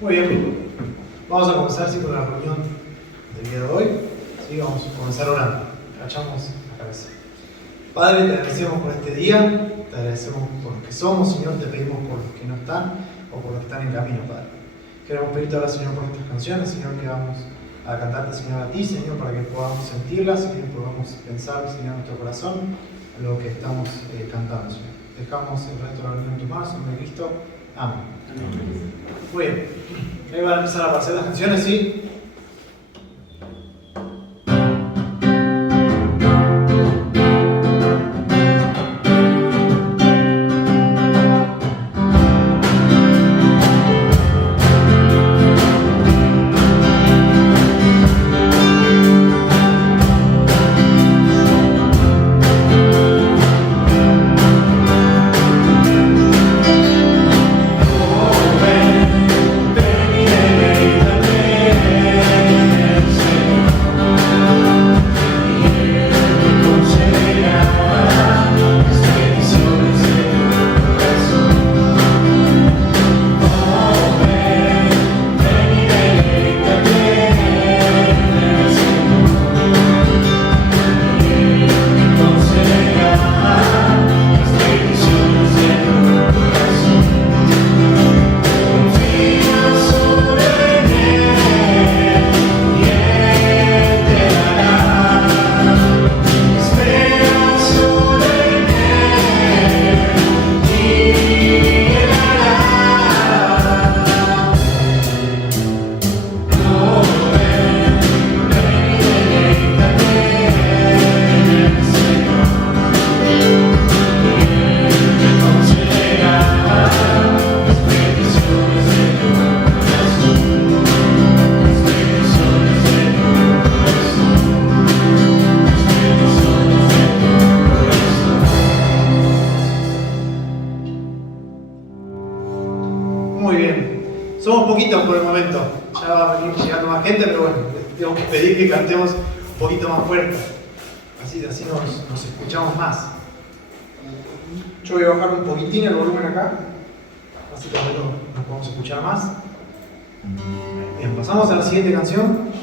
Muy bien, vamos a comenzar con la reunión del día de hoy. ¿Sí? Vamos a comenzar orando. Agachamos la cabeza. Padre, te agradecemos por este día, te agradecemos por los que somos, Señor, te pedimos por los que no están o por los que están en camino, Padre. Queremos pedirte ahora, Señor, por estas canciones, Señor, que vamos a cantarte, Señor, a ti, Señor, para que podamos sentirlas, Señor, podamos pensar, Señor, en nuestro corazón, en lo que estamos cantando, Señor. Dejamos el resto de la reunión en tu mano, en nombre de Cristo. Amén. Muy bien. Ahí van a empezar a aparecer las canciones, ¿sí? Muy bien. Somos poquitos por el momento. Ya va a venir llegando más gente, pero bueno, tengo que pedir que cantemos un poquito más fuerte. Así nos escuchamos más. Yo voy a bajar un poquitín el volumen acá. Así que nos podemos escuchar más. Bien, pasamos a la siguiente canción.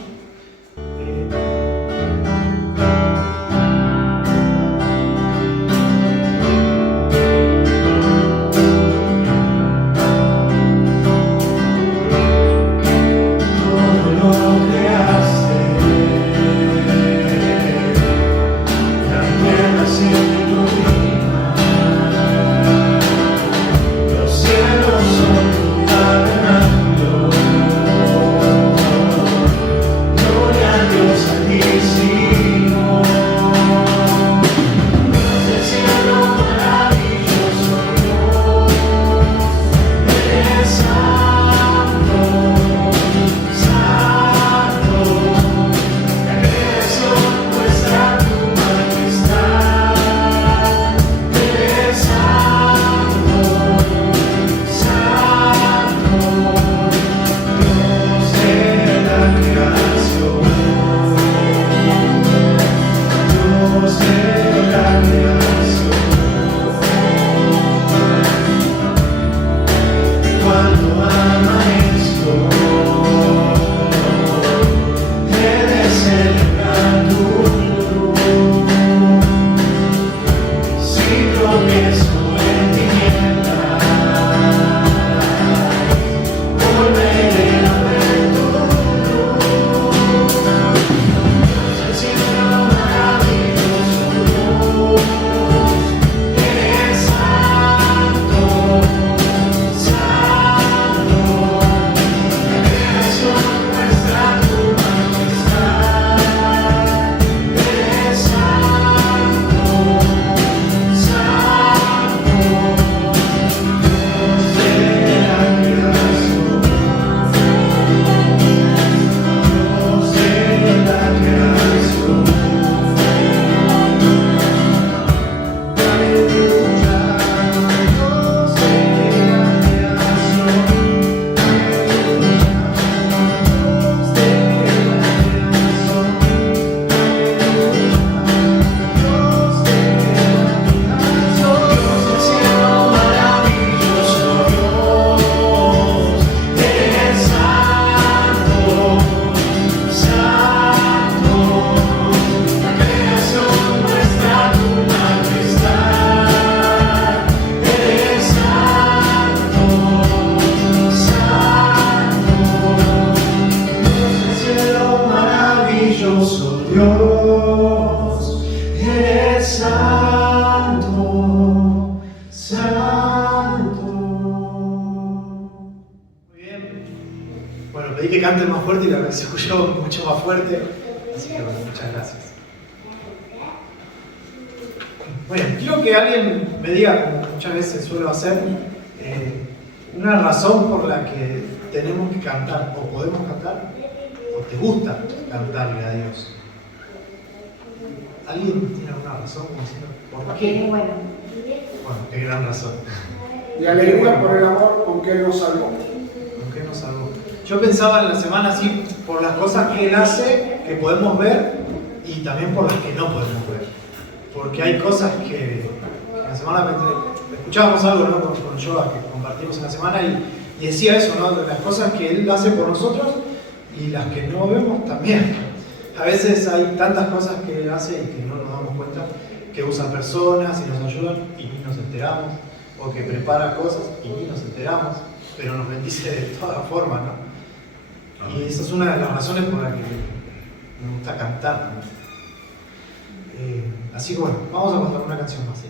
Bueno, pedí que canten más fuerte y la verdad se escuchó mucho más fuerte. Así que bueno, muchas gracias. Bueno, quiero que alguien me diga, como muchas veces suelo hacer, una razón por la que tenemos que cantar, o podemos cantar, o te gusta cantarle a Dios. ¿Alguien tiene alguna razón? ¿Por qué? Bueno, qué gran razón. Y alegría por el amor con que Él nos salvó. ¿Con qué nos salvó? Yo pensaba en la semana así, por las cosas que Él hace, que podemos ver, y también por las que no podemos ver. Porque hay cosas que en la semana escuchábamos algo, ¿no? con Yoga que compartimos en la semana y decía eso, ¿no? De las cosas que Él hace por nosotros y las que no vemos también. A veces hay tantas cosas que Él hace y que no nos damos cuenta, que usa personas y nos ayudan y ni nos enteramos, o que prepara cosas y ni nos enteramos, pero nos bendice de todas formas, ¿no? Y esa es una de las razones por las que me gusta cantar, ¿no? Así que bueno, vamos a cantar una canción más, ¿sí?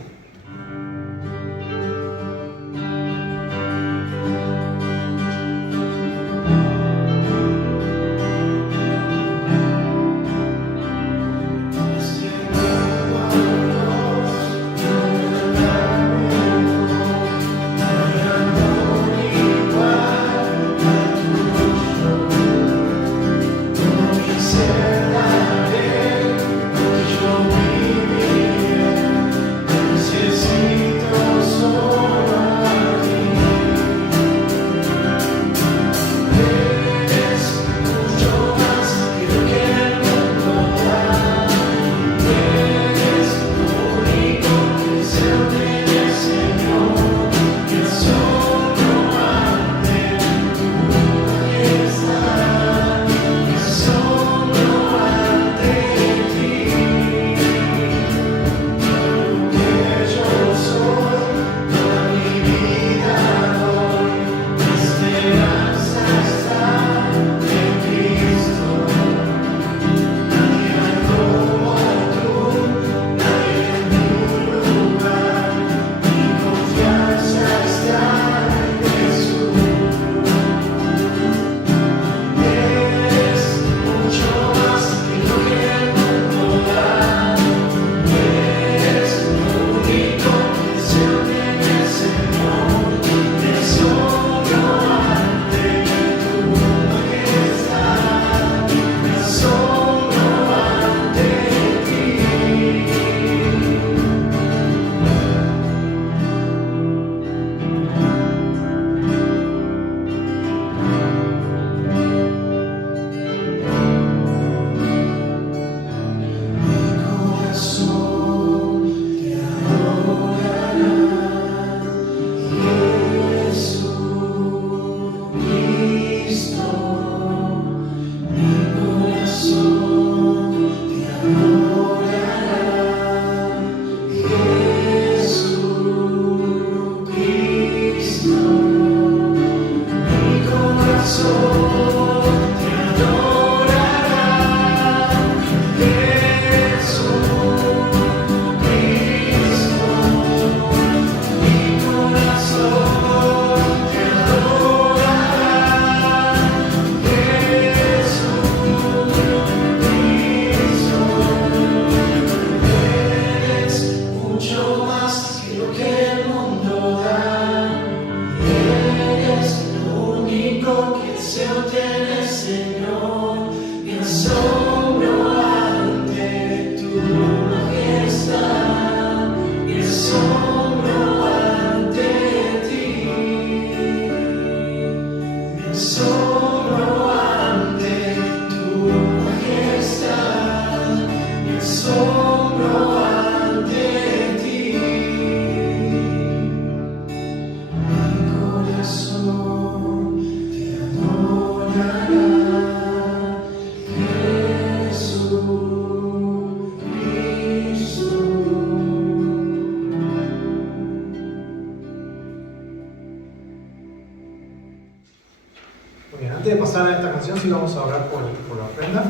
Antes de pasar a esta canción, sí vamos a orar por la ofrenda.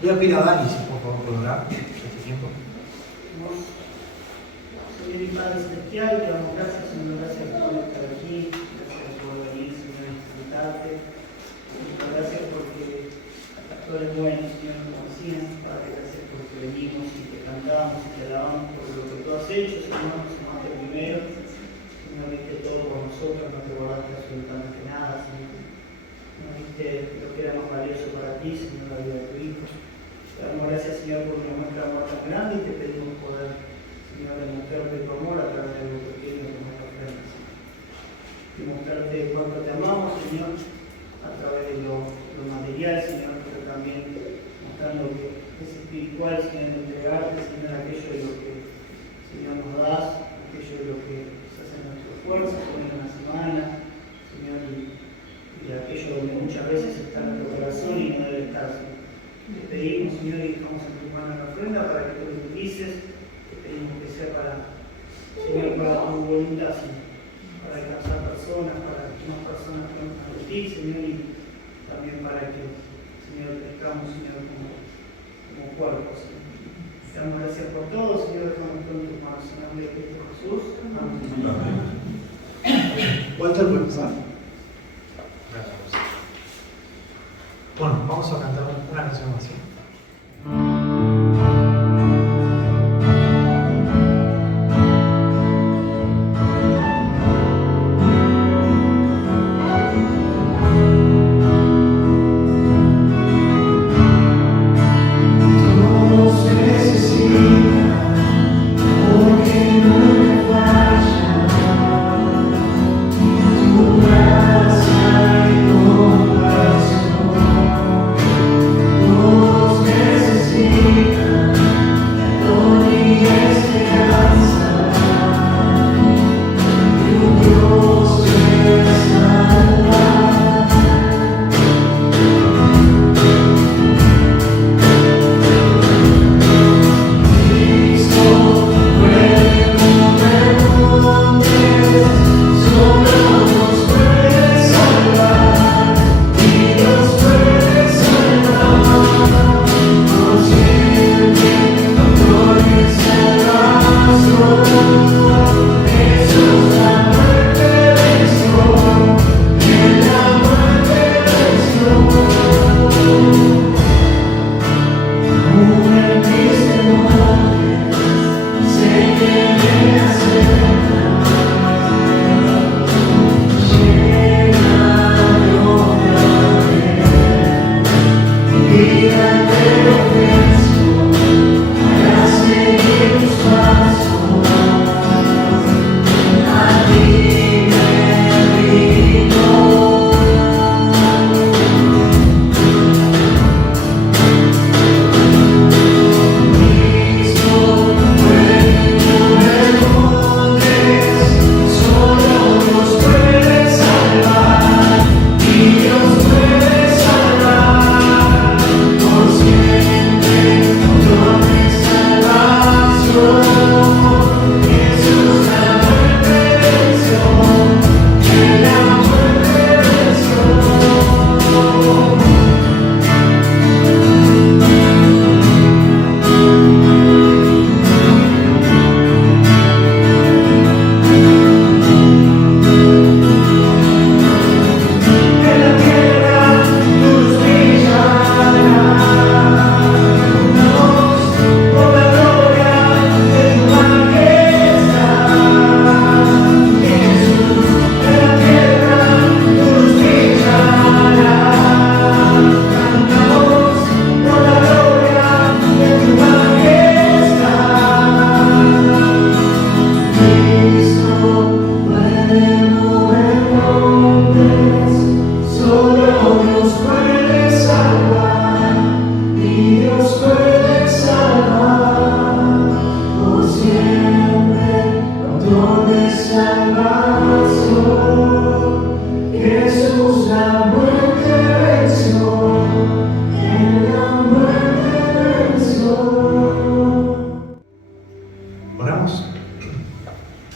Voy a pedir a Dani, si por favor puede orar este tiempo. Señor y Padre Celestial, te damos gracias, Señor, gracias por estar aquí, gracias por venir, Señor, a disfrutarte, mostrarte cuánto te amamos, Señor, a través de lo material, Señor, pero también mostrando que es espiritual, Señor, de entregarte, Señor, aquello de lo que, Señor, nos das, aquello de lo que se hace en nuestro esfuerzo, Señor, en la semana, Señor, y aquello donde muchas veces está nuestro corazón y no debe estar, Señor. Te pedimos, Señor, y dejamos en tus manos la ofrenda para que tú lo utilices. Te pedimos que sea para, Señor, para tu voluntad, Señor, para alcanzar personas, para que más personas conozcan de ti, Señor, y también para que, Señor, crezcamos, Señor, como cuerpo, Señor. Te damos gracias por todo, Señor, dejamos todo en tus manos, en el nombre de Cristo Jesús. Amén. Walter, ¿puedes pasar? Gracias. Bueno, vamos a cantar una canción así.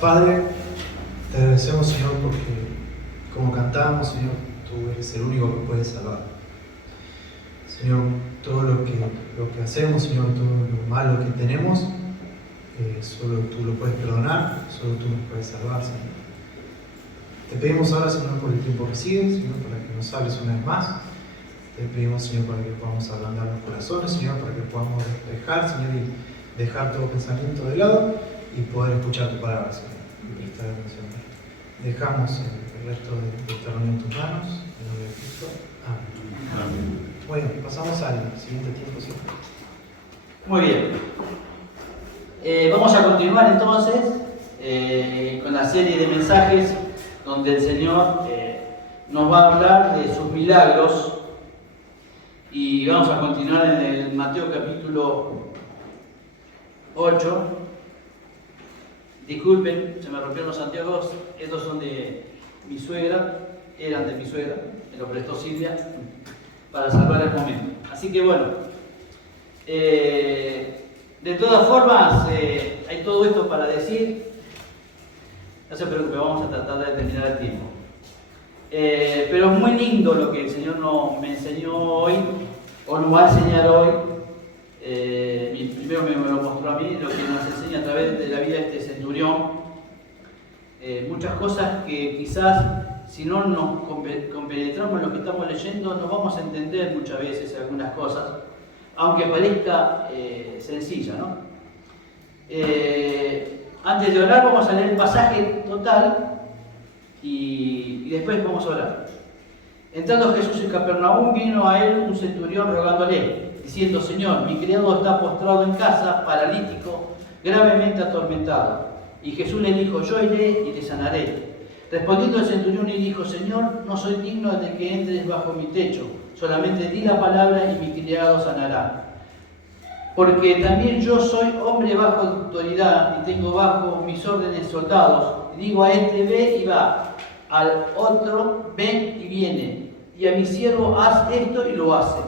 Padre, te agradecemos, Señor, porque como cantamos, Señor, tú eres el único que puede salvar. Señor, todo lo que hacemos, Señor, todo lo malo que tenemos, solo tú lo puedes perdonar, solo tú nos puedes salvar, Señor. Te pedimos ahora, Señor, por el tiempo que sigue, Señor, para que nos hables una vez más. Te pedimos, Señor, para que podamos ablandar los corazones, Señor, para que podamos despejar, Señor, y dejar todo pensamiento de lado y poder escuchar tu palabra, Señor, y prestar atención. Dejamos el resto de esta reunión en tus manos, en nombre de Cristo. Amén. Amén. Muy bien, pasamos al siguiente tiempo, ¿sí? Muy bien. Vamos a continuar entonces con la serie de mensajes donde el Señor nos va a hablar de sus milagros y vamos a continuar en el Mateo capítulo 8. Disculpen, se me rompieron los anteojos, estos son de mi suegra, eran de mi suegra, me lo prestó Silvia para salvar el momento. Así que bueno, de todas formas, hay todo esto para decir. No se preocupe, vamos a tratar de terminar el tiempo. Pero es muy lindo lo que el Señor me enseñó hoy, o nos va a enseñar hoy. Primero me lo mostró a mí, lo que nos enseña a través de la vida de este centurión. Muchas cosas que quizás, si no nos compenetramos en lo que estamos leyendo, no vamos a entender muchas veces algunas cosas, aunque parezca sencilla, ¿no? Antes de orar vamos a leer el pasaje total y después vamos a orar. Entrando Jesús en Capernaum, vino a él un centurión rogándole, diciendo: Señor, mi criado está postrado en casa, paralítico, gravemente atormentado. Y Jesús le dijo: yo iré y le sanaré. Respondiendo el centurión y dijo: Señor, no soy digno de que entres bajo mi techo, solamente di la palabra y mi criado sanará. Porque también yo soy hombre bajo autoridad y tengo bajo mis órdenes soldados. Digo a este: ve y va, al otro: ven y viene, y a mi siervo: haz esto y lo hace.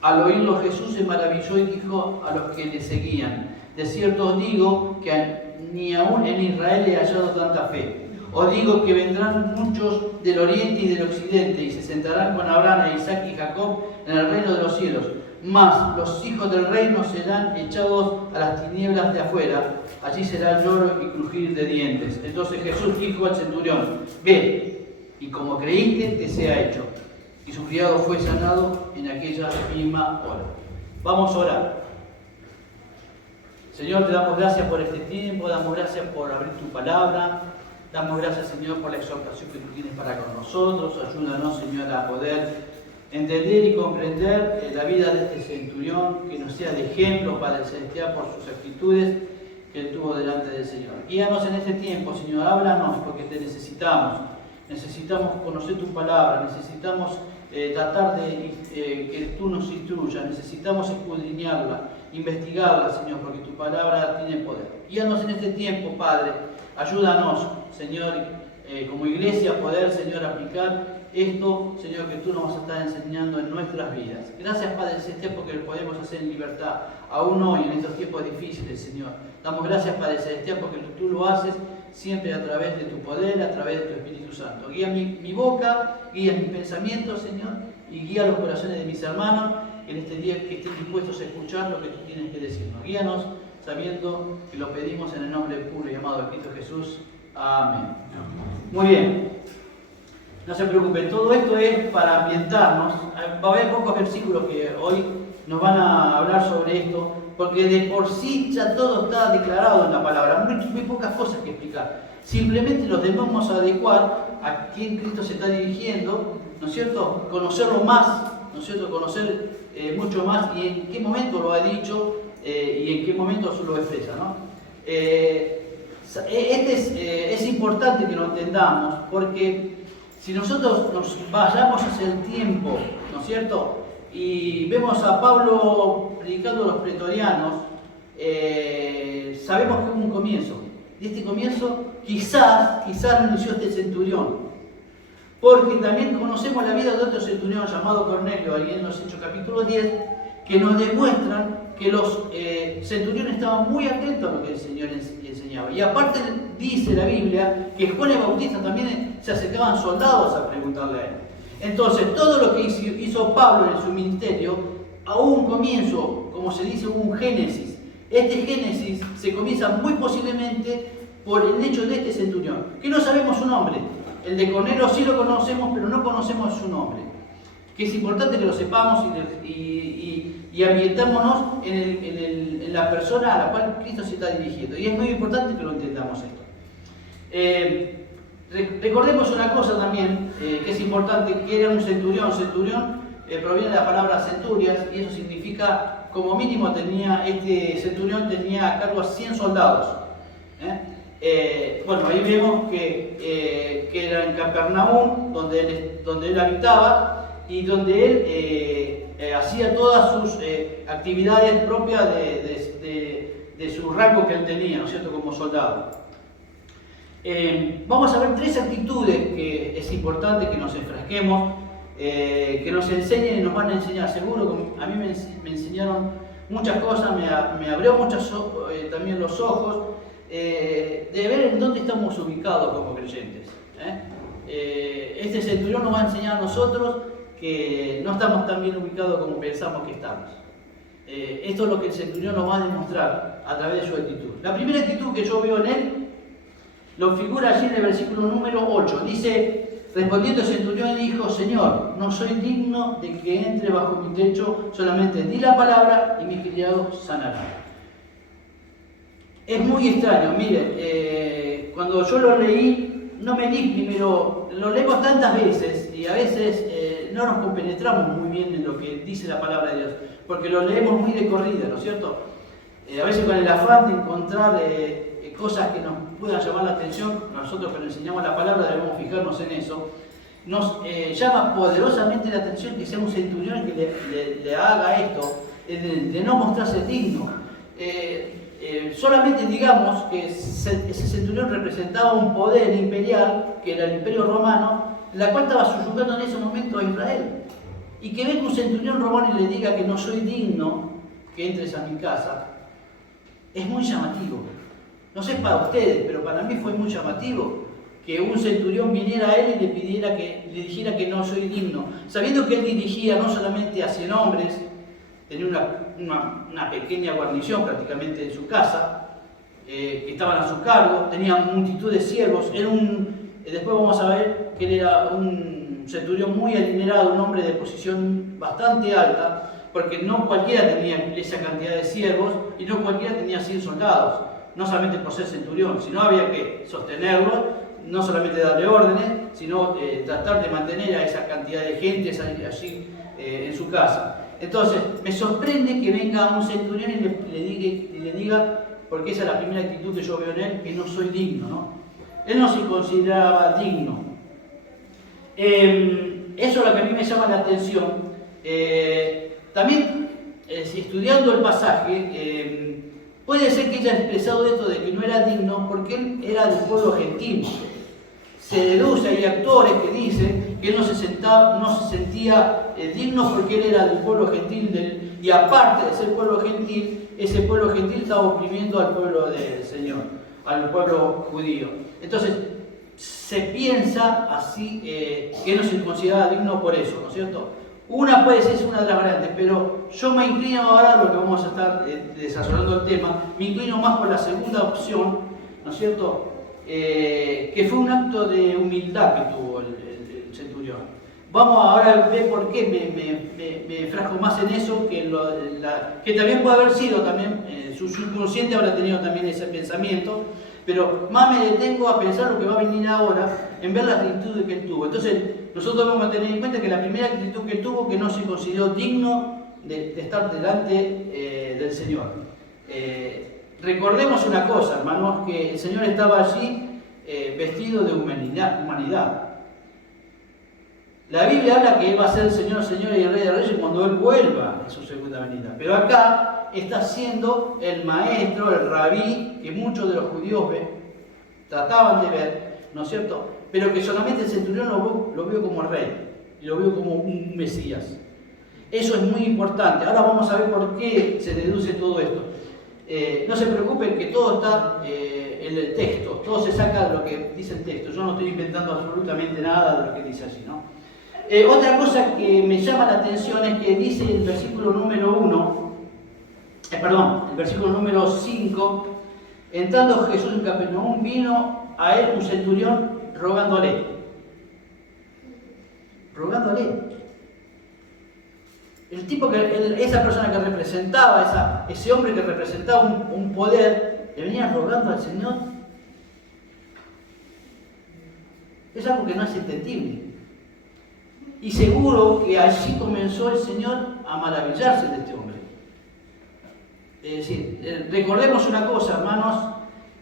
Al oírlo Jesús se maravilló y dijo a los que le seguían: de cierto os digo que ni aún en Israel he hallado tanta fe. Os digo que vendrán muchos del oriente y del occidente y se sentarán con Abraham, Isaac y Jacob en el reino de los cielos. Mas los hijos del reino serán echados a las tinieblas de afuera. Allí será el lloro y crujir de dientes. Entonces Jesús dijo al centurión: ve, y como creíste, te sea hecho. Y su criado fue sanado en aquella misma hora. Vamos a orar. Señor, te damos gracias por este tiempo, damos gracias por abrir tu palabra, damos gracias, Señor, por la exhortación que tú tienes para con nosotros. Ayúdanos, Señor, a poder entender y comprender la vida de este centurión, que nos sea de ejemplo para el celestial por sus actitudes que él tuvo delante del Señor. Guíanos en este tiempo, Señor, háblanos porque te necesitamos. Necesitamos conocer tu palabra, necesitamos tratar de que tú nos instruyas, necesitamos escudriñarla, investigarla, Señor, porque tu palabra tiene poder. Guíanos en este tiempo, Padre. Ayúdanos, Señor, como iglesia a poder, Señor, aplicar esto, Señor, que tú nos vas a estar enseñando en nuestras vidas. Gracias, Padre Celestial, porque lo podemos hacer en libertad, aún hoy, en estos tiempos difíciles, Señor. Damos gracias, Padre Celestial, porque tú lo haces siempre a través de tu poder, a través de tu Espíritu Santo. Guía mi boca, guía mis pensamientos, Señor, y guía los corazones de mis hermanos en este día, que estén dispuestos a escuchar lo que tú tienes que decirnos. Guíanos sabiendo que lo pedimos en el nombre puro y amado de Cristo Jesús. Amén. Muy bien. No se preocupen, todo esto es para ambientarnos. Va a haber pocos versículos que hoy nos van a hablar sobre esto, porque de por sí ya todo está declarado en la palabra, muy pocas cosas que explicar. Simplemente los debemos adecuar a quién Cristo se está dirigiendo, ¿no es cierto? Conocerlo más, ¿no es cierto? Conocer mucho más y en qué momento lo ha dicho y en qué momento lo expresa, ¿no? Es importante que lo entendamos, porque si nosotros nos vayamos hacia el tiempo, ¿no es cierto?, y vemos a Pablo predicando a los pretorianos, sabemos que hubo un comienzo. Y este comienzo quizás lo inició este centurión. Porque también conocemos la vida de otro centurión llamado Cornelio, ahí en los Hechos capítulo 10, que nos demuestran que los centuriones estaban muy atentos a lo que el Señor enseñaba. Y aparte dice la Biblia que Juan el Bautista también se acercaban soldados a preguntarle a él. Entonces, todo lo que hizo Pablo en su ministerio, a un comienzo, como se dice, hubo un génesis. Este génesis se comienza muy posiblemente por el hecho de este centurión, que no sabemos su nombre. El de Cornelio sí lo conocemos, pero no conocemos su nombre. Que es importante que lo sepamos y ambientémonos en la persona a la cual Cristo se está dirigiendo. Y es muy importante que lo entendamos esto. Recordemos una cosa también, que es importante, que era un centurión. Centurión proviene de la palabra centurias, y eso significa, como mínimo este centurión tenía a cargo a 100 soldados. Bueno, ahí vemos que era en Capernaum, donde él habitaba y donde él hacía todas sus actividades propias de su rango que él tenía, ¿no es cierto?, como soldado. Vamos a ver 3 actitudes que es importante que nos enfrasquemos, que nos enseñen y nos van a enseñar. Seguro que a mí me enseñaron muchas cosas, me abrió también los ojos de ver en dónde estamos ubicados como creyentes. Este centurión nos va a enseñar a nosotros que no estamos tan bien ubicados como pensamos que estamos. Esto es lo que el centurión nos va a demostrar a través de su actitud. La primera actitud que yo veo en él lo figura allí en el versículo número 8. Dice: respondiendo el centurión dijo: Señor, no soy digno de que entre bajo mi techo, solamente di la palabra y mi criado sanará. Es muy extraño, miren, cuando yo lo leí, no me di primero, lo leemos tantas veces y a veces no nos compenetramos muy bien en lo que dice la palabra de Dios, porque lo leemos muy de corrida, ¿no es cierto? A veces con el afán de encontrar cosas que nos puedan llamar la atención, nosotros que nos enseñamos la palabra debemos fijarnos en eso. Nos llama poderosamente la atención que sea un centurión que le haga esto, de no mostrarse digno. Solamente digamos que ese centurión representaba un poder imperial, que era el Imperio Romano, la cual estaba subyugando en ese momento a Israel. Y que venga un centurión romano y le diga que no soy digno que entres a mi casa, es muy llamativo. No sé para ustedes, pero para mí fue muy llamativo que un centurión viniera a él y le dijera que no soy digno, sabiendo que él dirigía no solamente a 100 hombres, tenía una pequeña guarnición prácticamente en su casa, que estaban a su cargo, tenía multitud de siervos, después vamos a ver que él era un centurión muy adinerado, un hombre de posición bastante alta, porque no cualquiera tenía esa cantidad de siervos y no cualquiera tenía 100 soldados, no solamente por ser centurión, sino había que sostenerlo, no solamente darle órdenes, sino tratar de mantener a esa cantidad de gente allí en su casa. Entonces, me sorprende que venga un centurión y le diga, porque esa es la primera actitud que yo veo en él, que no soy digno, ¿no? Él no se consideraba digno. Eso es lo que a mí me llama la atención. También, si estudiando el pasaje, puede ser que haya expresado esto de que no era digno porque él era del pueblo gentil. Se deduce, hay actores que dicen que él no se sentía digno porque él era del pueblo gentil, y aparte de ser pueblo gentil, ese pueblo gentil estaba oprimiendo al pueblo del Señor, al pueblo judío. Entonces, se piensa así que él no se consideraba digno por eso, ¿no es cierto? Una puede ser una de las variantes, pero yo me inclino ahora, lo que vamos a estar desarrollando el tema, me inclino más por la segunda opción, ¿no es cierto? Que fue un acto de humildad que tuvo el centurión. Vamos ahora a ver por qué me enfrasco más en eso, que también puede haber sido también, su subconsciente habrá tenido también ese pensamiento, pero más me detengo a pensar lo que va a venir ahora, en ver la actitud que él tuvo. Entonces, nosotros debemos tener en cuenta que la primera actitud que él tuvo, que no se consideró digno de estar delante del Señor. Recordemos una cosa, hermanos, que el Señor estaba allí vestido de humanidad. La Biblia habla que Él va a ser el Señor y el Rey de Reyes cuando Él vuelva en su segunda venida. Pero acá está siendo el maestro, el rabí, que muchos de los judíos trataban de ver, ¿no es cierto? Pero que solamente el centurión lo vio como rey, y lo vio como un Mesías. Eso es muy importante. Ahora vamos a ver por qué se deduce todo esto. No se preocupen que todo está en el texto, todo se saca de lo que dice el texto. Yo no estoy inventando absolutamente nada de lo que dice allí, ¿no? Otra cosa que me llama la atención es que dice el versículo número el versículo número 5, entrando Jesús en Capernaum, vino a él un centurión rogándole. El tipo esa persona que representaba, ese hombre que representaba un poder, le venía rogando al Señor. Es algo que no es entendible. Y seguro que allí comenzó el Señor a maravillarse de este hombre. Es decir, recordemos una cosa, hermanos,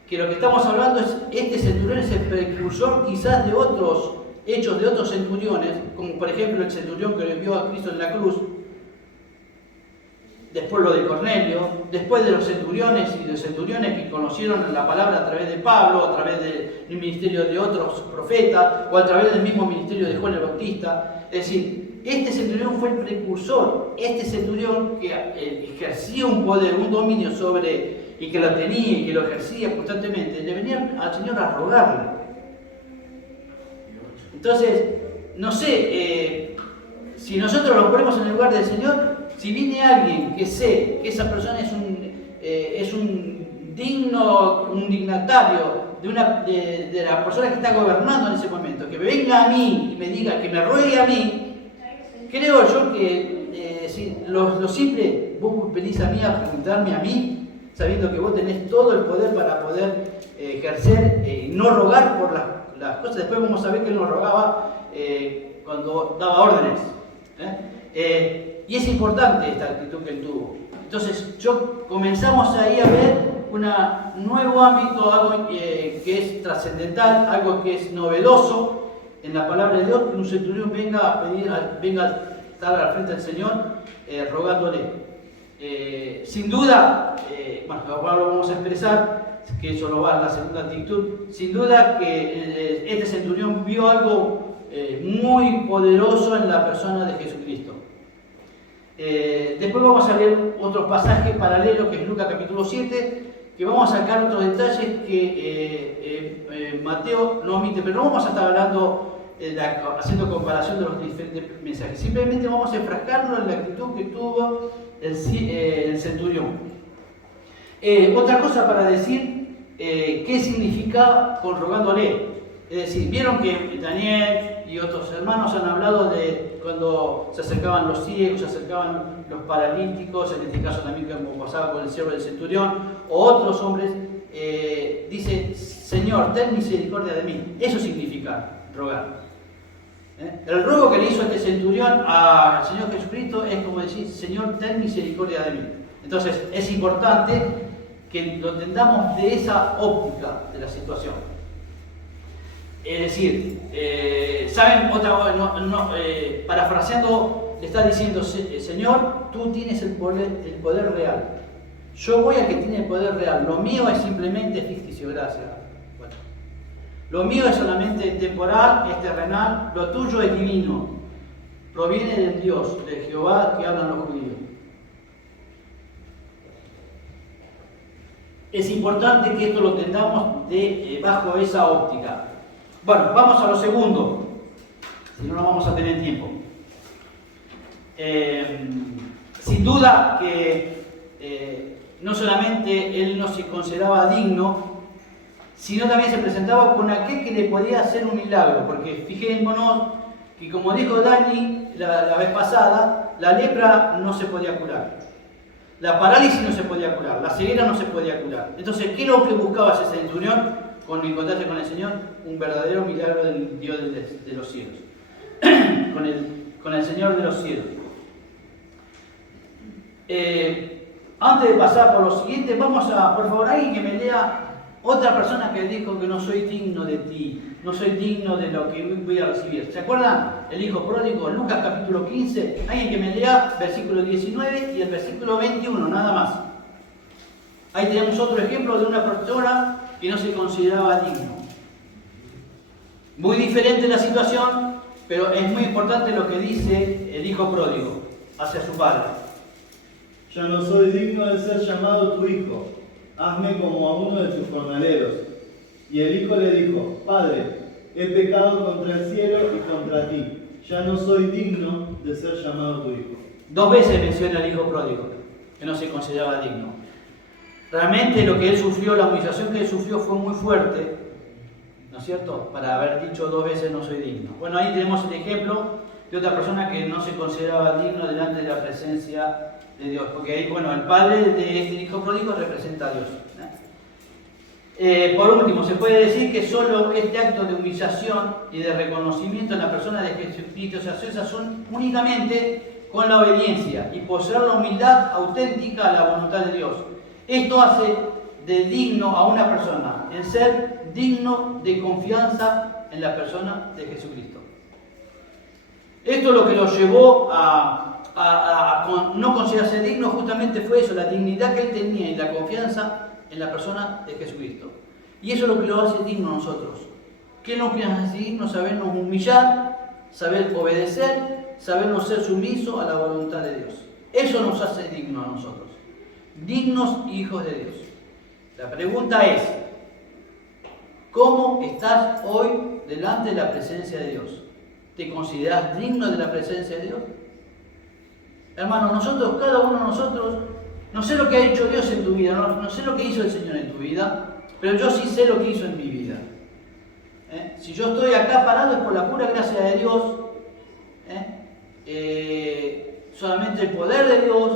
que lo que estamos hablando es, este centurión es el precursor quizás de otros hechos de otros centuriones, como por ejemplo el centurión que le envió a Cristo en la cruz, después lo de Cornelio, después de los centuriones y de centuriones que conocieron la palabra a través de Pablo, a través del ministerio de otros profetas, o a través del mismo ministerio de Juan el Bautista. Es decir, este centurión fue el precursor, este centurión que ejercía un poder, un dominio sobre, y que lo tenía y que lo ejercía constantemente, le venía al Señor a rogarle. Entonces, no sé, si nosotros nos ponemos en el lugar del Señor, si viene alguien que sé que esa persona es un dignatario de la persona que está gobernando en ese momento, que me venga a mí y me diga, que me ruegue a mí, creo yo que si lo simple, vos venís a mí a preguntarme a mí, sabiendo que vos tenés todo el poder para poder ejercer y no rogar por las cosas. Después vamos a ver que él no rogaba cuando daba órdenes. Y es importante esta actitud que él tuvo. Entonces, comenzamos ahí a ver un nuevo ámbito, algo que es trascendental, algo que es novedoso en la palabra de Dios, que un centurión venga a estar al frente del Señor rogándole. Sin duda, bueno, ahora lo vamos a expresar, que eso lo va a la segunda actitud. Sin duda que este centurión vio algo muy poderoso en la persona de Jesucristo. Después vamos a leer otros pasajes paralelos, que es Lucas capítulo 7, que vamos a sacar otros detalles que Mateo no omite, pero no vamos a estar hablando, haciendo comparación de los diferentes mensajes. Simplemente vamos a enfrascarnos en la actitud que tuvo el centurión. Otra cosa para decir, ¿qué significa con rogándole? Es decir, vieron que Daniel y otros hermanos han hablado de cuando se acercaban los ciegos, se acercaban los paralíticos, en este caso también como pasaba con el siervo del centurión, o otros hombres, dice, Señor, ten misericordia de mí. Eso significa rogar. El ruego que le hizo este centurión al Señor Jesucristo es como decir, Señor, ten misericordia de mí. Entonces, es importante que lo entendamos de esa óptica de la situación. Es decir, ¿saben? Parafraseando, le está diciendo, Señor, tú tienes el poder real. Yo voy a que tiene el poder real. Lo mío es simplemente ficticio, gracias. Bueno. Lo mío es solamente temporal, es terrenal. Lo tuyo es divino. Proviene del Dios, de Jehová, que hablan los judíos. Es importante que esto lo tengamos bajo esa óptica. Bueno, vamos a lo segundo, si no, no vamos a tener tiempo. Sin duda que no solamente él no se consideraba digno, sino también se presentaba con aquel que le podía hacer un milagro, porque fijémonos que, como dijo Dani la vez pasada, la lepra no se podía curar, la parálisis no se podía curar, la ceguera no se podía curar. Entonces, ¿qué es lo que buscaba ese centurión? Con encontrarse con el Señor, un verdadero milagro del Dios de los cielos. con el Señor de los cielos. Antes de pasar por lo siguiente, vamos a, por favor, alguien que me lea otra persona que dijo que no soy digno de ti, no soy digno de lo que voy a recibir. ¿Se acuerdan? El hijo pródigo, Lucas capítulo 15. Alguien que me lea versículo 19 y el versículo 21, nada más. Ahí tenemos otro ejemplo de una persona que no se consideraba digno. Muy diferente la situación, pero es muy importante lo que dice el hijo pródigo hacia su padre. Ya no soy digno de ser llamado tu hijo, hazme como a uno de tus jornaleros. Y el hijo le dijo, Padre, he pecado contra el cielo y contra ti, ya no soy digno de ser llamado tu hijo. 2 veces menciona el hijo pródigo, que no se consideraba digno. Realmente lo que él sufrió, la humillación que él sufrió fue muy fuerte, ¿no es cierto? Para haber dicho 2 veces no soy digno. Bueno, ahí tenemos el ejemplo de otra persona que no se consideraba digno delante de la presencia de Dios. Porque ahí, bueno, el padre de este hijo pródigo representa a Dios. Por último, se puede decir que solo este acto de humillación y de reconocimiento en la persona de Jesucristo se asocia únicamente con la obediencia y poseer la humildad auténtica a la voluntad de Dios. Esto hace de digno a una persona, en ser digno de confianza en la persona de Jesucristo. Esto lo que lo llevó a no considerarse digno justamente fue eso, la dignidad que él tenía y la confianza en la persona de Jesucristo. Y eso es lo que lo hace digno a nosotros. ¿Qué nos hace digno? Sabernos humillar, saber obedecer, sabernos ser sumisos a la voluntad de Dios. Eso nos hace dignos a nosotros. Dignos hijos de Dios. La pregunta es, ¿cómo estás hoy delante de la presencia de Dios? ¿Te consideras digno de la presencia de Dios? Hermano, nosotros, cada uno de nosotros, no sé lo que ha hecho Dios en tu vida, no sé lo que hizo el Señor en tu vida, pero yo sí sé lo que hizo en mi vida. Si yo estoy acá parado es por la pura gracia de Dios, solamente el poder de Dios,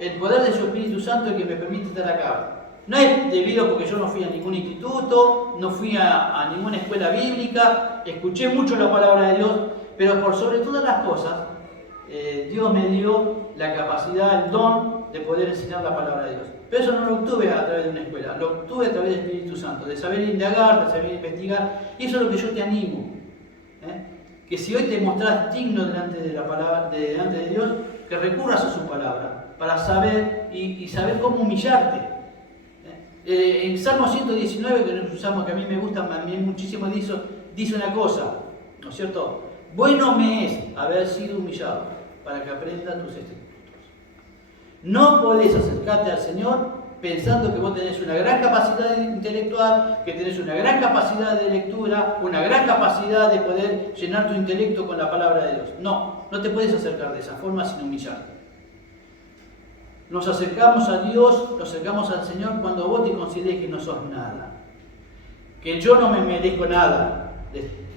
el poder de su Espíritu Santo es el que me permite estar acá. No es debido porque yo no fui a ningún instituto, no fui a ninguna escuela bíblica, escuché mucho la palabra de Dios, pero por sobre todas las cosas, Dios me dio la capacidad, el don de poder enseñar la palabra de Dios. Pero eso no lo obtuve a través de una escuela, lo obtuve a través del Espíritu Santo, de saber indagar, de saber investigar, y eso es lo que yo te animo. Que si hoy te mostrás digno delante de la palabra, delante de Dios, que recurras a su palabra para saber y saber cómo humillarte. En Salmo 119, que es un salmo que a mí me gusta también muchísimo, dice una cosa, ¿no es cierto? Bueno me es haber sido humillado para que aprenda tus estatutos. No podés acercarte al Señor pensando que vos tenés una gran capacidad intelectual, que tenés una gran capacidad de lectura, una gran capacidad de poder llenar tu intelecto con la palabra de Dios. No te puedes acercar de esa forma sin humillarte. Nos acercamos a Dios, nos acercamos al Señor cuando vos te consideres que no sos nada. Que yo no me merezco nada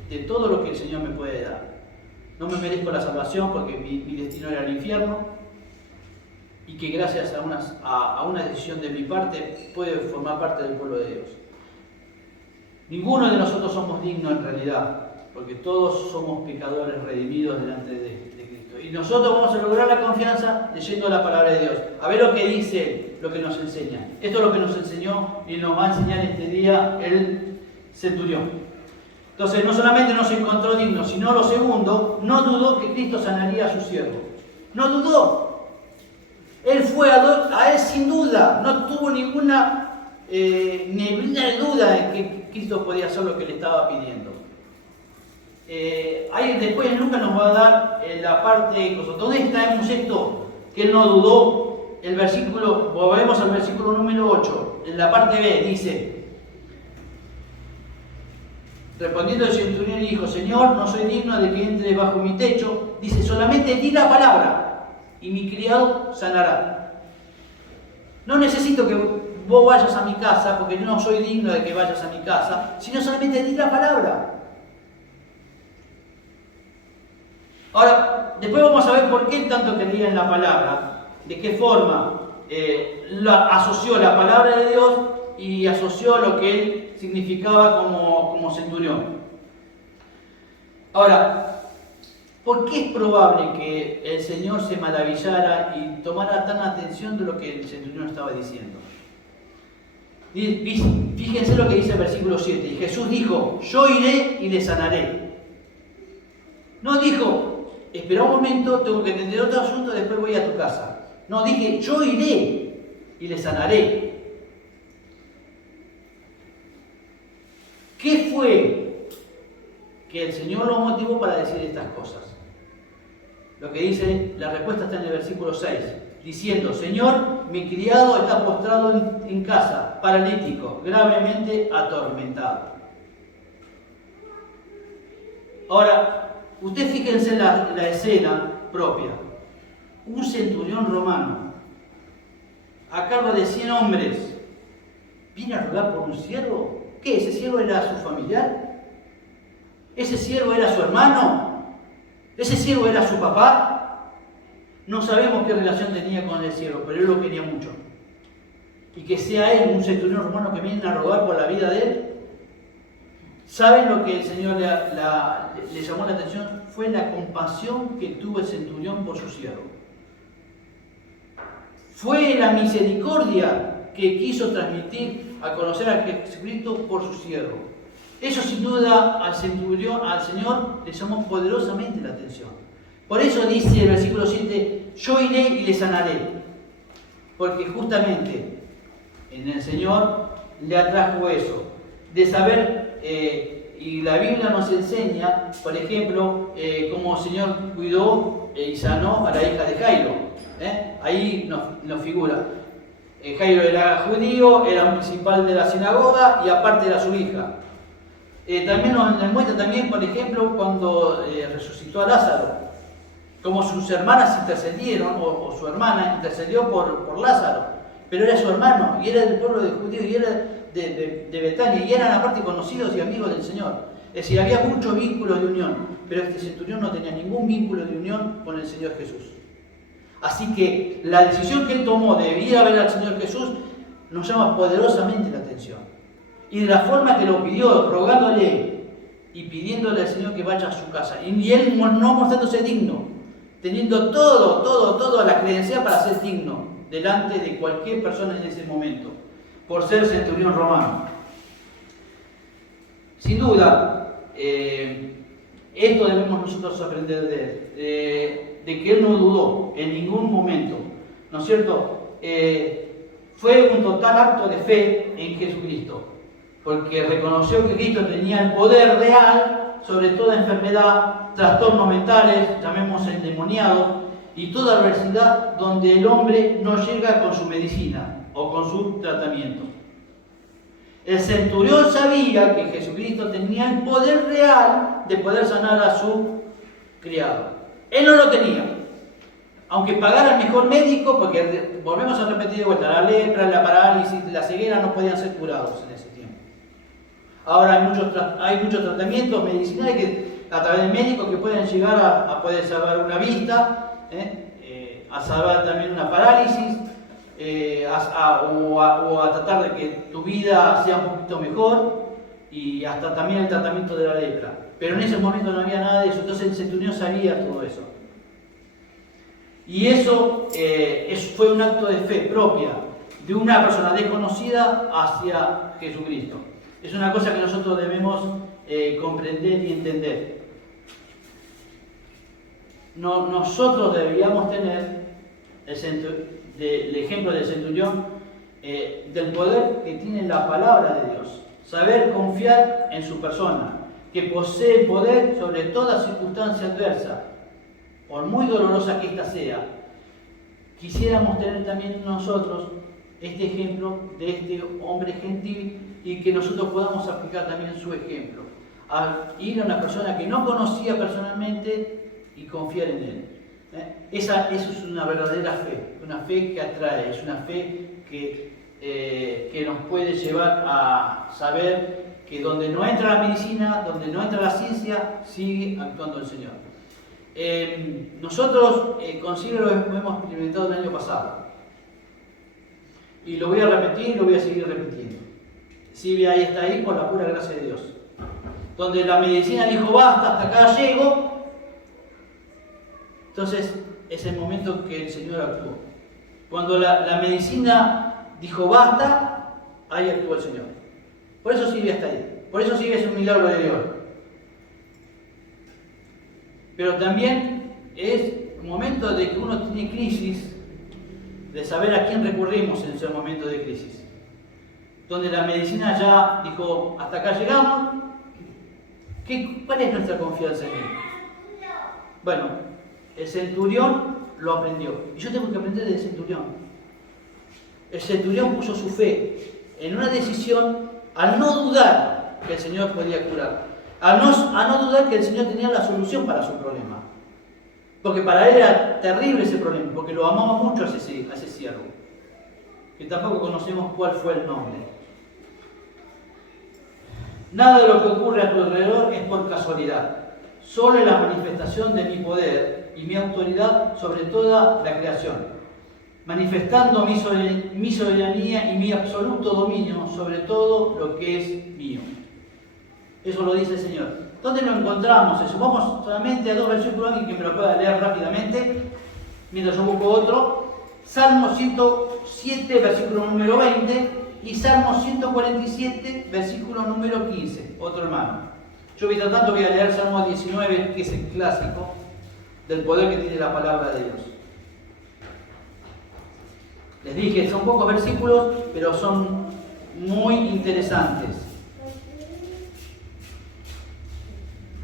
de todo lo que el Señor me puede dar. No me merezco la salvación porque mi destino era el infierno. Y que gracias a una decisión de mi parte puede formar parte del pueblo de Dios. Ninguno de nosotros somos dignos en realidad, porque todos somos pecadores redimidos delante de Cristo. Y nosotros vamos a lograr la confianza leyendo la palabra de Dios. A ver lo que dice, lo que nos enseña. Esto es lo que nos enseñó y nos va a enseñar este día el centurión. Entonces, no solamente nos encontró dignos, sino lo segundo, no dudó que Cristo sanaría a su siervo. No dudó. Él fue a él sin duda, no tuvo ninguna neblina de duda de que Cristo podía hacer lo que le estaba pidiendo. Ahí después en Lucas nos va a dar la parte, ¿dónde está esto? Que él no dudó. El versículo, volvemos al versículo número 8, en la parte B, dice: respondiendo el centurión y dijo: Señor, no soy digno de que entres bajo mi techo. Dice: solamente di la palabra y mi criado sanará. No necesito que vos vayas a mi casa, porque yo no soy digno de que vayas a mi casa, sino solamente di la palabra. Ahora, después vamos a ver por qué tanto creía en la palabra, de qué forma asoció la palabra de Dios y asoció lo que él significaba como centurión. Ahora, ¿por qué es probable que el Señor se maravillara y tomara tan atención de lo que el centurión estaba diciendo? Fíjense lo que dice el versículo 7. Y Jesús dijo: yo iré y le sanaré. No dijo: espera un momento, tengo que atender otro asunto, después voy a tu casa. No, dije: yo iré y le sanaré. ¿Qué fue que el Señor lo motivó para decir estas cosas? Lo que dice, la respuesta está en el versículo 6, diciendo: Señor, mi criado está postrado en casa, paralítico, gravemente atormentado. Ahora, ustedes fíjense en la escena propia. Un centurión romano, a cargo de 100 hombres, viene a rogar por un siervo. ¿Qué? ¿Ese siervo era su familiar? ¿Ese siervo era su hermano? ¿Ese siervo era su papá? No sabemos qué relación tenía con el siervo, pero él lo quería mucho. Y que sea él, un centurión romano, que viene a rogar por la vida de él. ¿Saben lo que el Señor le llamó la atención? Fue la compasión que tuvo el centurión por su siervo. Fue la misericordia que quiso transmitir a conocer a Jesucristo por su siervo. Eso sin duda al centurión, al Señor, le llamó poderosamente la atención. Por eso dice el versículo 7, yo iré y le sanaré. Porque justamente en el Señor le atrajo eso, de saber, y la Biblia nos enseña, por ejemplo, cómo el Señor cuidó y sanó a la hija de Jairo. Ahí nos figura. Jairo era judío, era un principal de la sinagoga y aparte era su hija. También nos muestra también, por ejemplo, cuando resucitó a Lázaro, como sus hermanas intercedieron, o su hermana intercedió por Lázaro, pero era su hermano, y era del pueblo de judío, y era de Betania, y eran aparte conocidos y amigos del Señor. Es decir, había muchos vínculos de unión, pero este centurión no tenía ningún vínculo de unión con el Señor Jesús. Así que la decisión que él tomó de ir a ver al Señor Jesús nos llama poderosamente la atención. Y de la forma que lo pidió, rogándole y pidiéndole al Señor que vaya a su casa. Y él no mostrándose digno, teniendo toda la credencial para ser digno delante de cualquier persona en ese momento, por ser centurión romano. Sin duda, esto debemos nosotros aprender de él, de que él no dudó en ningún momento, ¿no es cierto? Fue un total acto de fe en Jesucristo, porque reconoció que Cristo tenía el poder real sobre toda enfermedad, trastornos mentales, llamemos endemoniados, y toda adversidad donde el hombre no llega con su medicina o con su tratamiento. El centurión sabía que Jesucristo tenía el poder real de poder sanar a su criado. Él no lo tenía. Aunque pagara el mejor médico, porque volvemos a repetir de vuelta, la lepra, la parálisis, la ceguera no podían ser curados en ese tiempo. Ahora hay muchos tratamientos medicinales que, a través del médico, que pueden llegar a poder salvar una vista, a salvar también una parálisis, o a tratar de que tu vida sea un poquito mejor, y hasta también el tratamiento de la lepra. Pero en ese momento no había nada de eso, entonces el centurión sabía todo eso. Y eso fue un acto de fe propia de una persona desconocida hacia Jesucristo. Es una cosa que nosotros debemos comprender y entender. Nosotros deberíamos tener el ejemplo del centurión, del poder que tiene la palabra de Dios. Saber confiar en su persona, que posee el poder sobre toda circunstancia adversa, por muy dolorosa que ésta sea. Quisiéramos tener también nosotros este ejemplo de este hombre gentil y que nosotros podamos aplicar también su ejemplo. A ir a una persona que no conocía personalmente y confiar en él. Eso es una verdadera fe, una fe que atrae, es una fe que nos puede llevar a saber que donde no entra la medicina, donde no entra la ciencia, sigue actuando el Señor. Nosotros consigo lo hemos experimentado el año pasado. Y lo voy a repetir y lo voy a seguir repitiendo. Silvia ahí está ahí por la pura gracia de Dios. Donde la medicina dijo basta, hasta acá llego. Entonces es el momento que el Señor actuó. Cuando la medicina dijo basta, ahí actuó el Señor. Por eso Silvia está ahí. Por eso Silvia es un milagro de Dios. Pero también es un momento de que uno tiene crisis, de saber a quién recurrimos en ese momento de crisis. Donde la medicina ya dijo, hasta acá llegamos, ¿cuál es nuestra confianza en él? Bueno, el centurión lo aprendió. Y yo tengo que aprender del centurión. El centurión puso su fe en una decisión al no dudar que el Señor podía curar. A no dudar que el Señor tenía la solución para su problema. Porque para él era terrible ese problema, porque lo amaba mucho a ese siervo, que tampoco conocemos cuál fue el nombre. Nada de lo que ocurre a tu alrededor es por casualidad. Solo es la manifestación de mi poder y mi autoridad sobre toda la creación, manifestando mi soberanía y mi absoluto dominio sobre todo lo que es mío. Eso lo dice el Señor. ¿Dónde lo encontramos eso? Vamos solamente a 2 versículos, alguien que me lo pueda leer rápidamente, mientras yo busco otro. Salmo 107, versículo número 20, y Salmo 147, versículo número 15, otro hermano. Yo mientras tanto voy a leer Salmo 19, que es el clásico del poder que tiene la palabra de Dios. Les dije, son pocos versículos, pero son muy interesantes.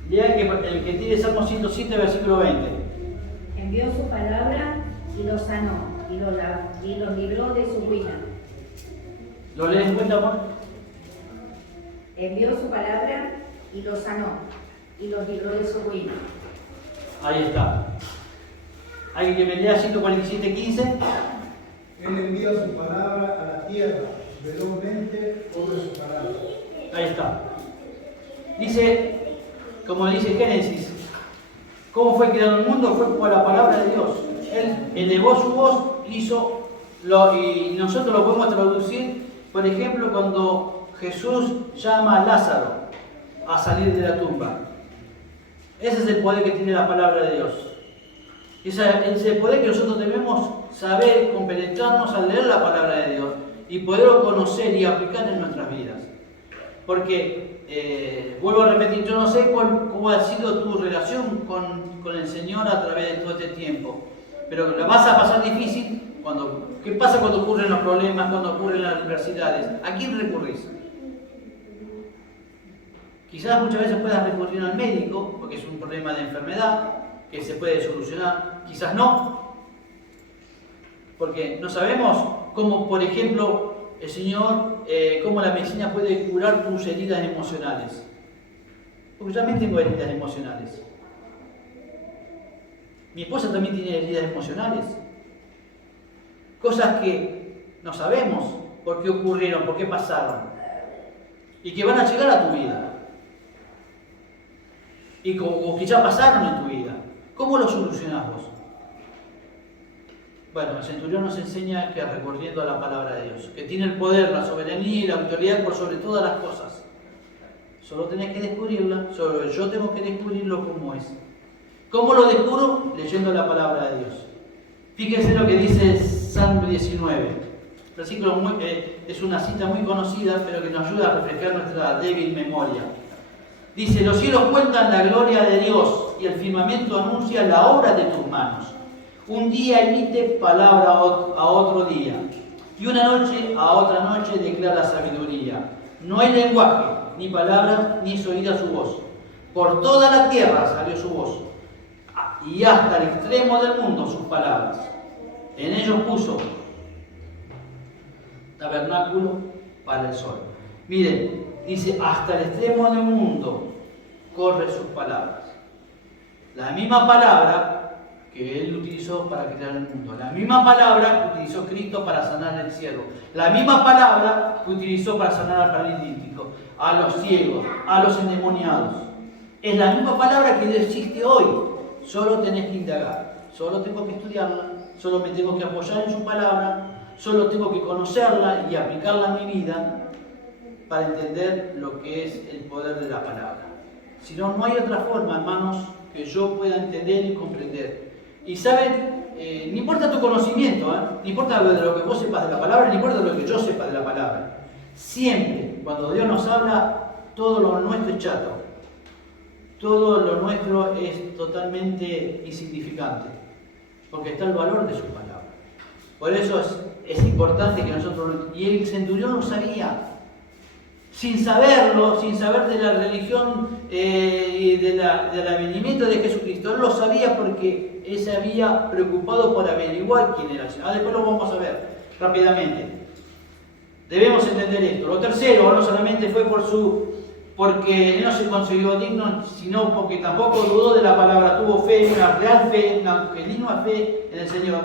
Lean el que tiene Salmo 107, versículo 20. Envió su palabra y los sanó, y los libró de su ruina. ¿Lo lees en cuenta, amor? Envió su palabra y los sanó, y los libró de su ruina. Ahí está. ¿Alguien que me lea 147, 15? Él envía su palabra a la tierra, velozmente corre su palabra. Ahí está. Dice, como dice Génesis, ¿cómo fue creado el mundo? Fue por la palabra de Dios. Él elevó su voz, y nosotros lo podemos traducir, por ejemplo, cuando Jesús llama a Lázaro a salir de la tumba. Ese es el poder que tiene la palabra de Dios. Ese es el poder que nosotros debemos saber, compenetrarnos al leer la palabra de Dios y poderlo conocer y aplicar en nuestras vidas. Porque, vuelvo a repetir, yo no sé cómo ha sido tu relación con el Señor a través de todo este tiempo, pero la vas a pasar difícil. ¿Qué pasa cuando ocurren los problemas, cuando ocurren las adversidades? ¿A quién recurrís? Quizás muchas veces puedas recurrir al médico, porque es un problema de enfermedad que se puede solucionar, quizás no, porque no sabemos cómo, por ejemplo, el Señor, cómo la medicina puede curar tus heridas emocionales. Porque yo también tengo heridas emocionales. Mi esposa también tiene heridas emocionales. Cosas que no sabemos por qué ocurrieron, por qué pasaron. Y que van a llegar a tu vida. O que ya pasaron en tu vida. ¿Cómo lo solucionás vos? Bueno, el centurión nos enseña que recurriendo a la palabra de Dios, que tiene el poder, la soberanía y la autoridad por sobre todas las cosas. Solo tenés que descubrirla, solo yo tengo que descubrirlo como es. ¿Cómo lo descubro? Leyendo la palabra de Dios. Fíjense lo que dice Salmo 19. Versículo es una cita muy conocida, pero que nos ayuda a refrescar nuestra débil memoria. Dice, los cielos cuentan la gloria de Dios y el firmamento anuncia la obra de tus manos. Un día emite palabra a otro día, y una noche a otra noche declara sabiduría. No hay lenguaje, ni palabras, ni es oída su voz. Por toda la tierra salió su voz, y hasta el extremo del mundo sus palabras. En ellos puso tabernáculo para el sol. Miren, dice, hasta el extremo del mundo corre sus palabras. La misma palabra que Él utilizó para crear el mundo. La misma palabra que utilizó Cristo para sanar el ciego. La misma palabra que utilizó para sanar al paralítico, a los ciegos, a los endemoniados. Es la misma palabra que existe hoy. Solo tenés que indagar. Solo tengo que estudiarla. Solo me tengo que apoyar en su palabra. Solo tengo que conocerla y aplicarla a mi vida para entender lo que es el poder de la palabra. Si no, no hay otra forma, hermanos, que yo pueda entender y comprender. Y saben, no importa tu conocimiento, no importa lo que vos sepas de la palabra, no importa lo que yo sepa de la palabra. Siempre, cuando Dios nos habla, todo lo nuestro es chato. Todo lo nuestro es totalmente insignificante. Porque está el valor de su palabra. Por eso es importante que nosotros... Y el centurión lo sabía. Sin saberlo, sin saber de la religión y del avenimiento de Jesucristo. Él lo sabía porque él se había preocupado por averiguar quién era el Señor. Después lo vamos a ver rápidamente. Debemos entender esto. Lo tercero, no solamente fue porque él no se consideró digno, sino porque tampoco dudó de la palabra. Tuvo fe, una real fe, una genuina fe en el Señor.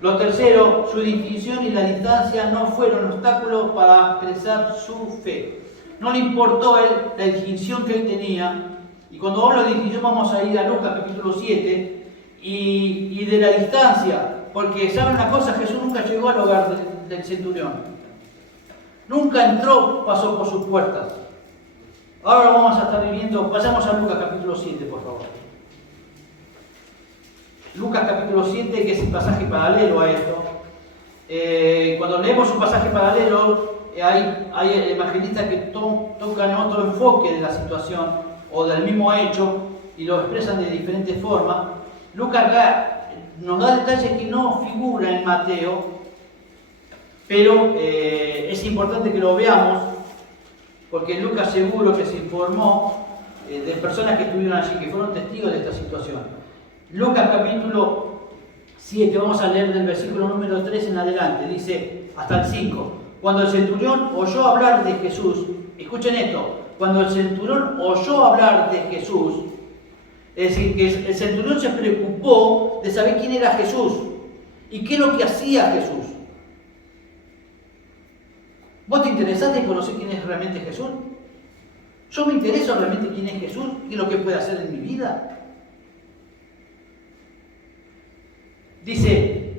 Lo tercero, su distinción y la distancia no fueron obstáculos para expresar su fe. No le importó a él la distinción que él tenía. Y cuando hablo de distinción vamos a ir a Lucas capítulo 7 y de la distancia. Porque ¿saben una cosa? Jesús nunca llegó al hogar del centurión. Nunca entró, pasó por sus puertas. Ahora lo vamos a estar viviendo. Pasamos a Lucas capítulo 7, por favor. Lucas capítulo 7, que es el pasaje paralelo a esto. Cuando leemos un pasaje paralelo, hay evangelistas que tocan otro enfoque de la situación o del mismo hecho y lo expresan de diferentes formas. Lucas acá nos da detalles que no figuran en Mateo, pero es importante que lo veamos, porque Lucas seguro que se informó de personas que estuvieron allí, que fueron testigos de esta situación. Lucas capítulo 7, vamos a leer del versículo número 3 en adelante, dice hasta el 5. Cuando el centurión oyó hablar de Jesús, escuchen esto, cuando el centurión oyó hablar de Jesús, es decir, que el centurión se preocupó de saber quién era Jesús y qué es lo que hacía Jesús. ¿Vos te interesaste en conocer quién es realmente Jesús? ¿Yo me intereso realmente quién es Jesús? ¿Qué es lo que puede hacer en mi vida? Dice,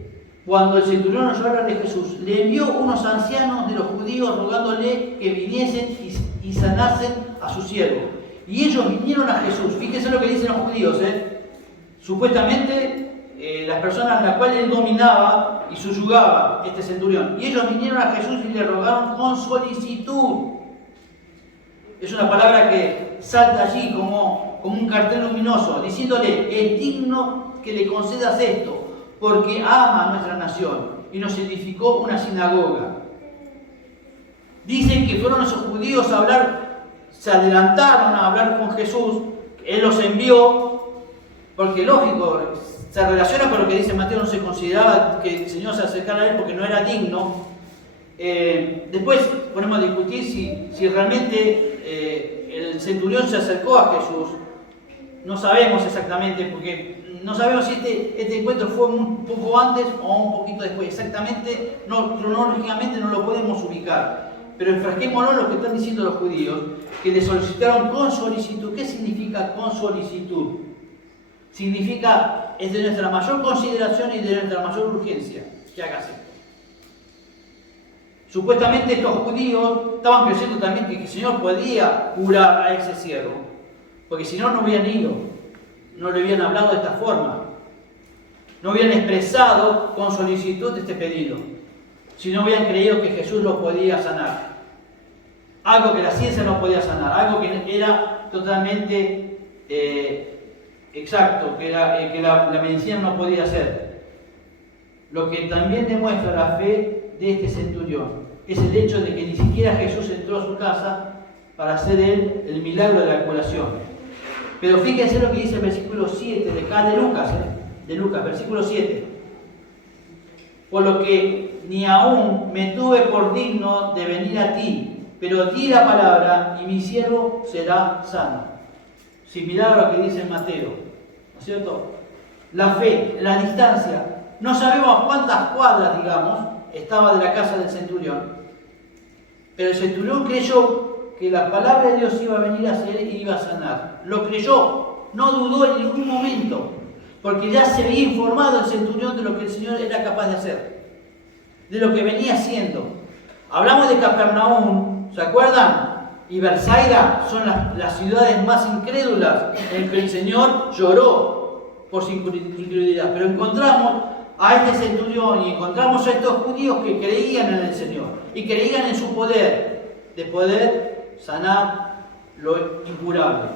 cuando el centurión oyó hablar de Jesús, le envió unos ancianos de los judíos rogándole que viniesen y sanasen a su siervo. Y ellos vinieron a Jesús. Fíjense lo que dicen los judíos. Supuestamente, las personas a las cuales él dominaba y subyugaba este centurión. Y ellos vinieron a Jesús y le rogaron con solicitud. Es una palabra que salta allí como un cartel luminoso, diciéndole, es digno que le concedas esto, porque ama a nuestra nación y nos edificó una sinagoga. Dicen que fueron esos judíos a hablar, se adelantaron a hablar con Jesús, él los envió, porque lógico, se relaciona con lo que dice Mateo, no se consideraba que el Señor se acercara a él porque no era digno. Después ponemos a discutir si realmente el centurión se acercó a Jesús. No sabemos exactamente, porque no sabemos si este encuentro fue un poco antes o un poquito después. Exactamente, cronológicamente no lo podemos ubicar. Pero enfrasquémonos en lo que están diciendo los judíos, que le solicitaron con solicitud. ¿Qué significa con solicitud? Significa, es de nuestra mayor consideración y de nuestra mayor urgencia que hagas esto. Supuestamente estos judíos estaban creyendo también que el Señor podía curar a ese siervo, porque si no, no hubieran ido, no le hubieran hablado de esta forma, no hubieran expresado con solicitud este pedido, si no hubieran creído que Jesús lo podía sanar. Algo que la ciencia no podía sanar, algo que era totalmente exacto, que la medicina no podía hacer. Lo que también demuestra la fe de este centurión es el hecho de que ni siquiera Jesús entró a su casa para hacer él el milagro de la curación. Pero fíjense lo que dice el versículo 7 de acá de Lucas, versículo 7. Por lo que ni aún me tuve por digno de venir a ti, pero di la palabra y mi siervo será sano. Similar a lo que dice Mateo, ¿no es cierto? La fe, la distancia. No sabemos cuántas cuadras, digamos, estaba de la casa del centurión, pero el centurión creyó que la palabra de Dios iba a venir a hacer y iba a sanar. Lo creyó, no dudó en ningún momento, porque ya se había informado el centurión de lo que el Señor era capaz de hacer, de lo que venía haciendo. Hablamos de Capernaum, ¿se acuerdan? Y Betsaida son las ciudades más incrédulas en que el Señor lloró por su incredulidad, pero encontramos a este centurión y encontramos a estos judíos que creían en el Señor y creían en su poder de poder sanar lo incurable.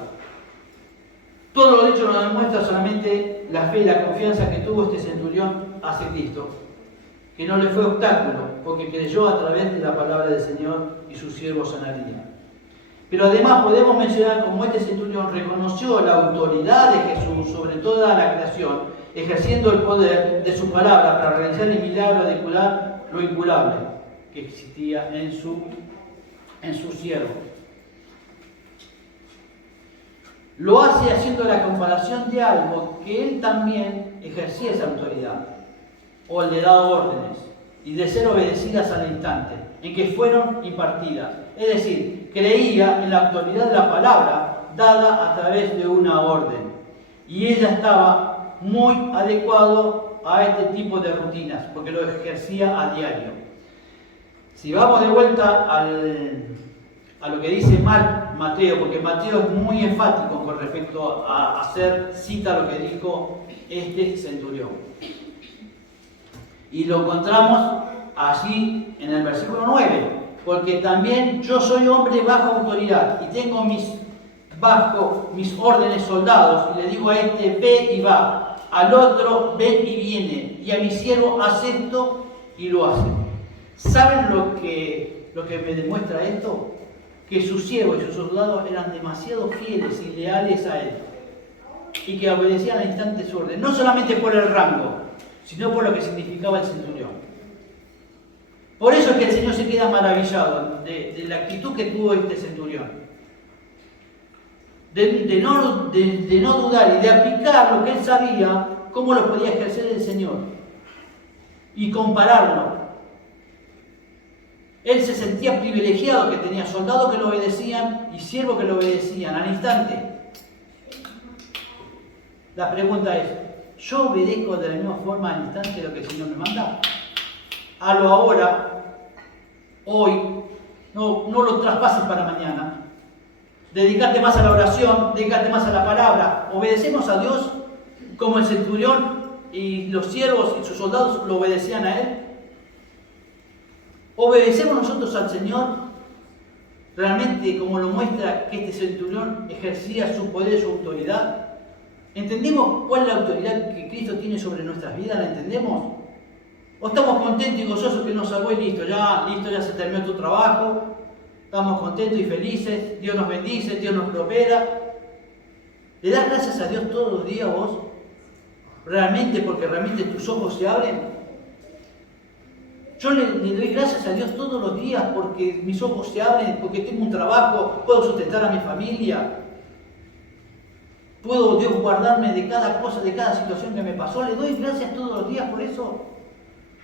Todo lo dicho nos demuestra solamente la fe y la confianza que tuvo este centurión hacia Cristo, que no le fue obstáculo porque creyó a través de la palabra del Señor y su siervo sanaría. Pero además podemos mencionar cómo este centurión reconoció la autoridad de Jesús sobre toda la creación, ejerciendo el poder de su palabra para realizar el milagro de curar lo incurable que existía en su siervo. Lo hace haciendo la comparación de algo que él también ejercía esa autoridad, o le daba órdenes, y de ser obedecidas al instante en que fueron impartidas. Es decir, creía en la autoridad de la palabra dada a través de una orden. Y ella estaba muy adecuado a este tipo de rutinas, porque lo ejercía a diario. Si vamos de vuelta a lo que dice Mateo, porque Mateo es muy enfático con respecto a hacer cita a lo que dijo este centurión. Y lo encontramos allí en el versículo 9, porque también yo soy hombre bajo autoridad y tengo bajo mis órdenes soldados, y le digo a este, ve y va, al otro, ven y viene, y a mi siervo, haz esto, y lo hace. ¿Saben lo que me demuestra esto? Que sus siervos y sus soldados eran demasiado fieles y leales a él, y que obedecían al instante su orden, no solamente por el rango, sino por lo que significaba el centurión. Por eso es que el Señor se queda maravillado de la actitud que tuvo este centurión. De no dudar y de aplicar lo que él sabía, cómo lo podía ejercer el Señor. Y compararlo. Él se sentía privilegiado que tenía soldados que lo obedecían y siervos que lo obedecían al instante. La pregunta es, ¿yo obedezco de la misma forma al instante lo que el Señor me manda? Hazlo ahora, hoy, no lo traspases para mañana. Dedicarte más a la oración, dedicarte más a la palabra. ¿Obedecemos a Dios como el centurión y los siervos y sus soldados lo obedecían a Él? ¿Obedecemos nosotros al Señor realmente como lo muestra que este centurión ejercía su poder, su autoridad? ¿Entendemos cuál es la autoridad que Cristo tiene sobre nuestras vidas? ¿La entendemos? ¿O estamos contentos y gozosos que nos salvó y listo, ya se terminó tu trabajo? Estamos contentos y felices, Dios nos bendice, Dios nos prospera. ¿Le das gracias a Dios todos los días vos? ¿Realmente? Porque realmente tus ojos se abren. Yo le doy gracias a Dios todos los días porque mis ojos se abren, porque tengo un trabajo, puedo sustentar a mi familia. Puedo Dios guardarme de cada cosa, de cada situación que me pasó. Le doy gracias todos los días por eso.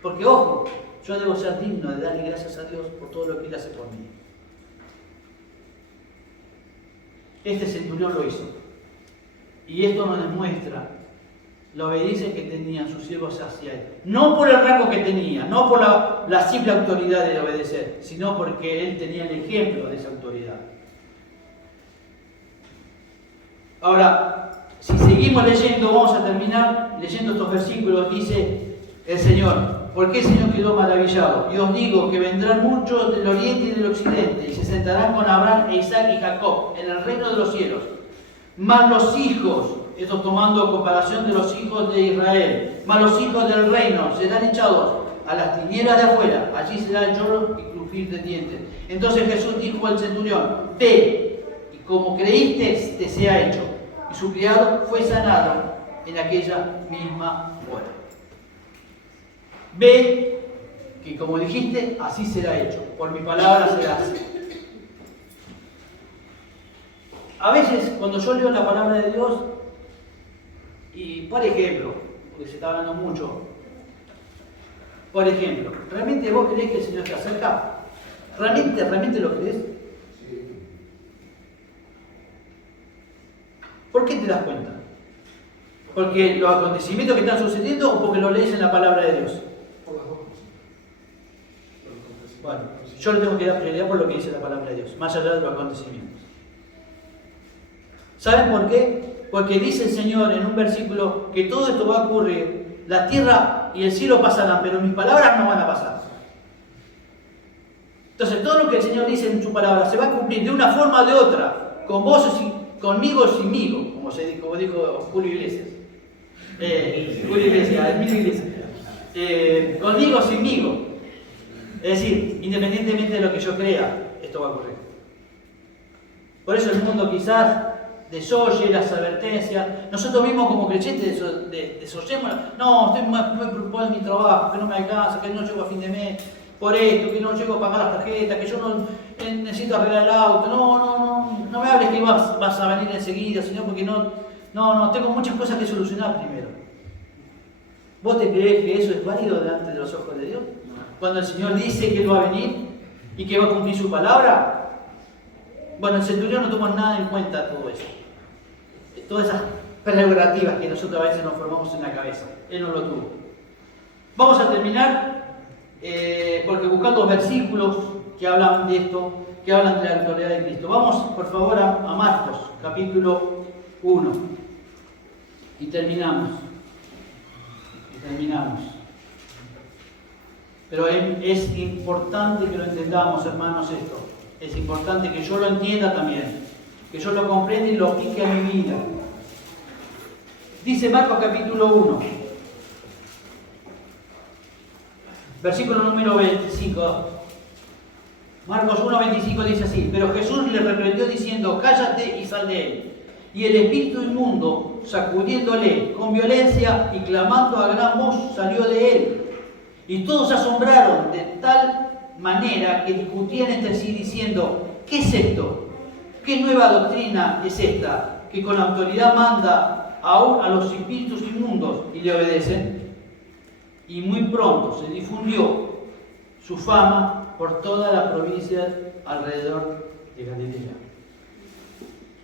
Porque ojo, yo debo ser digno de darle gracias a Dios por todo lo que Él hace por mí. Este centurión lo hizo. Y esto nos demuestra la obediencia que tenían sus siervos hacia él. No por el rango que tenía, no por la simple autoridad de obedecer, sino porque él tenía el ejemplo de esa autoridad. Ahora, si seguimos leyendo, vamos a terminar leyendo estos versículos. Dice el Señor, ¿por qué el Señor quedó maravillado? Y os digo que vendrán muchos del oriente y del occidente y se sentarán con Abraham, e Isaac y Jacob en el reino de los cielos. Mas los hijos, esto tomando comparación de los hijos de Israel, mas los hijos del reino serán echados a las tinieblas de afuera, allí será el lloro y crujir de dientes. Entonces Jesús dijo al centurión, ve, y como creíste, te sea hecho. Y su criado fue sanado en aquella misma hora. Ve, que como dijiste, así será hecho. Por mi palabra será así. A veces, cuando yo leo la palabra de Dios, y por ejemplo, porque se está hablando mucho, por ejemplo, ¿realmente vos creés que el Señor te acerca? ¿Realmente lo crees? Sí. ¿Por qué te das cuenta? ¿Porque los acontecimientos que están sucediendo o porque lo lees en la palabra de Dios? Por las dos cosas. Bueno, yo le tengo que dar prioridad por lo que dice la palabra de Dios, más allá de los acontecimientos. ¿Saben por qué? Porque dice el Señor en un versículo que todo esto va a ocurrir, la tierra y el cielo pasarán, pero mis palabras no van a pasar. Entonces todo lo que el Señor dice en su palabra se va a cumplir de una forma o de otra, con vos o conmigo o sinmigo, como dijo Julio Iglesias. Julio Iglesias, conmigo o sinmigo. Es decir, independientemente de lo que yo crea, esto va a ocurrir. Por eso el mundo quizás desoye las advertencias. Nosotros mismos como creyentes desoyemos. No, estoy muy preocupado en mi trabajo, que no me alcanza, que no llego a fin de mes por esto, que no llego a pagar las tarjetas, que yo no necesito arreglar el auto. No me hables que vas a venir enseguida, Señor, porque no, tengo muchas cosas que solucionar primero. ¿Vos te crees que eso es válido delante de los ojos de Dios? Cuando el Señor dice que Él va a venir y que va a cumplir su palabra. Bueno, el centurión no tomó nada en cuenta todo eso. Todas esas prerrogativas que nosotros a veces nos formamos en la cabeza. Él no lo tuvo. Vamos a terminar porque buscando versículos que hablan de esto, que hablan de la autoridad de Cristo. Vamos, por favor, a Marcos, capítulo 1. Y terminamos. Pero es importante que lo entendamos, hermanos, esto. Es importante que yo lo entienda también, que yo lo comprenda y lo aplique a mi vida. Dice Marcos capítulo 1, versículo número 25. Marcos 1:25 dice así: pero Jesús le reprendió diciendo: cállate y sal de él. Y el espíritu inmundo, sacudiéndole con violencia y clamando a gran voz, salió de él. Y todos se asombraron de tal manera que discutían entre sí diciendo: ¿qué es esto? ¿Qué nueva doctrina es esta? Que con autoridad manda aún a los espíritus inmundos y le obedecen. Y muy pronto se difundió su fama por toda la provincia alrededor de Galilea.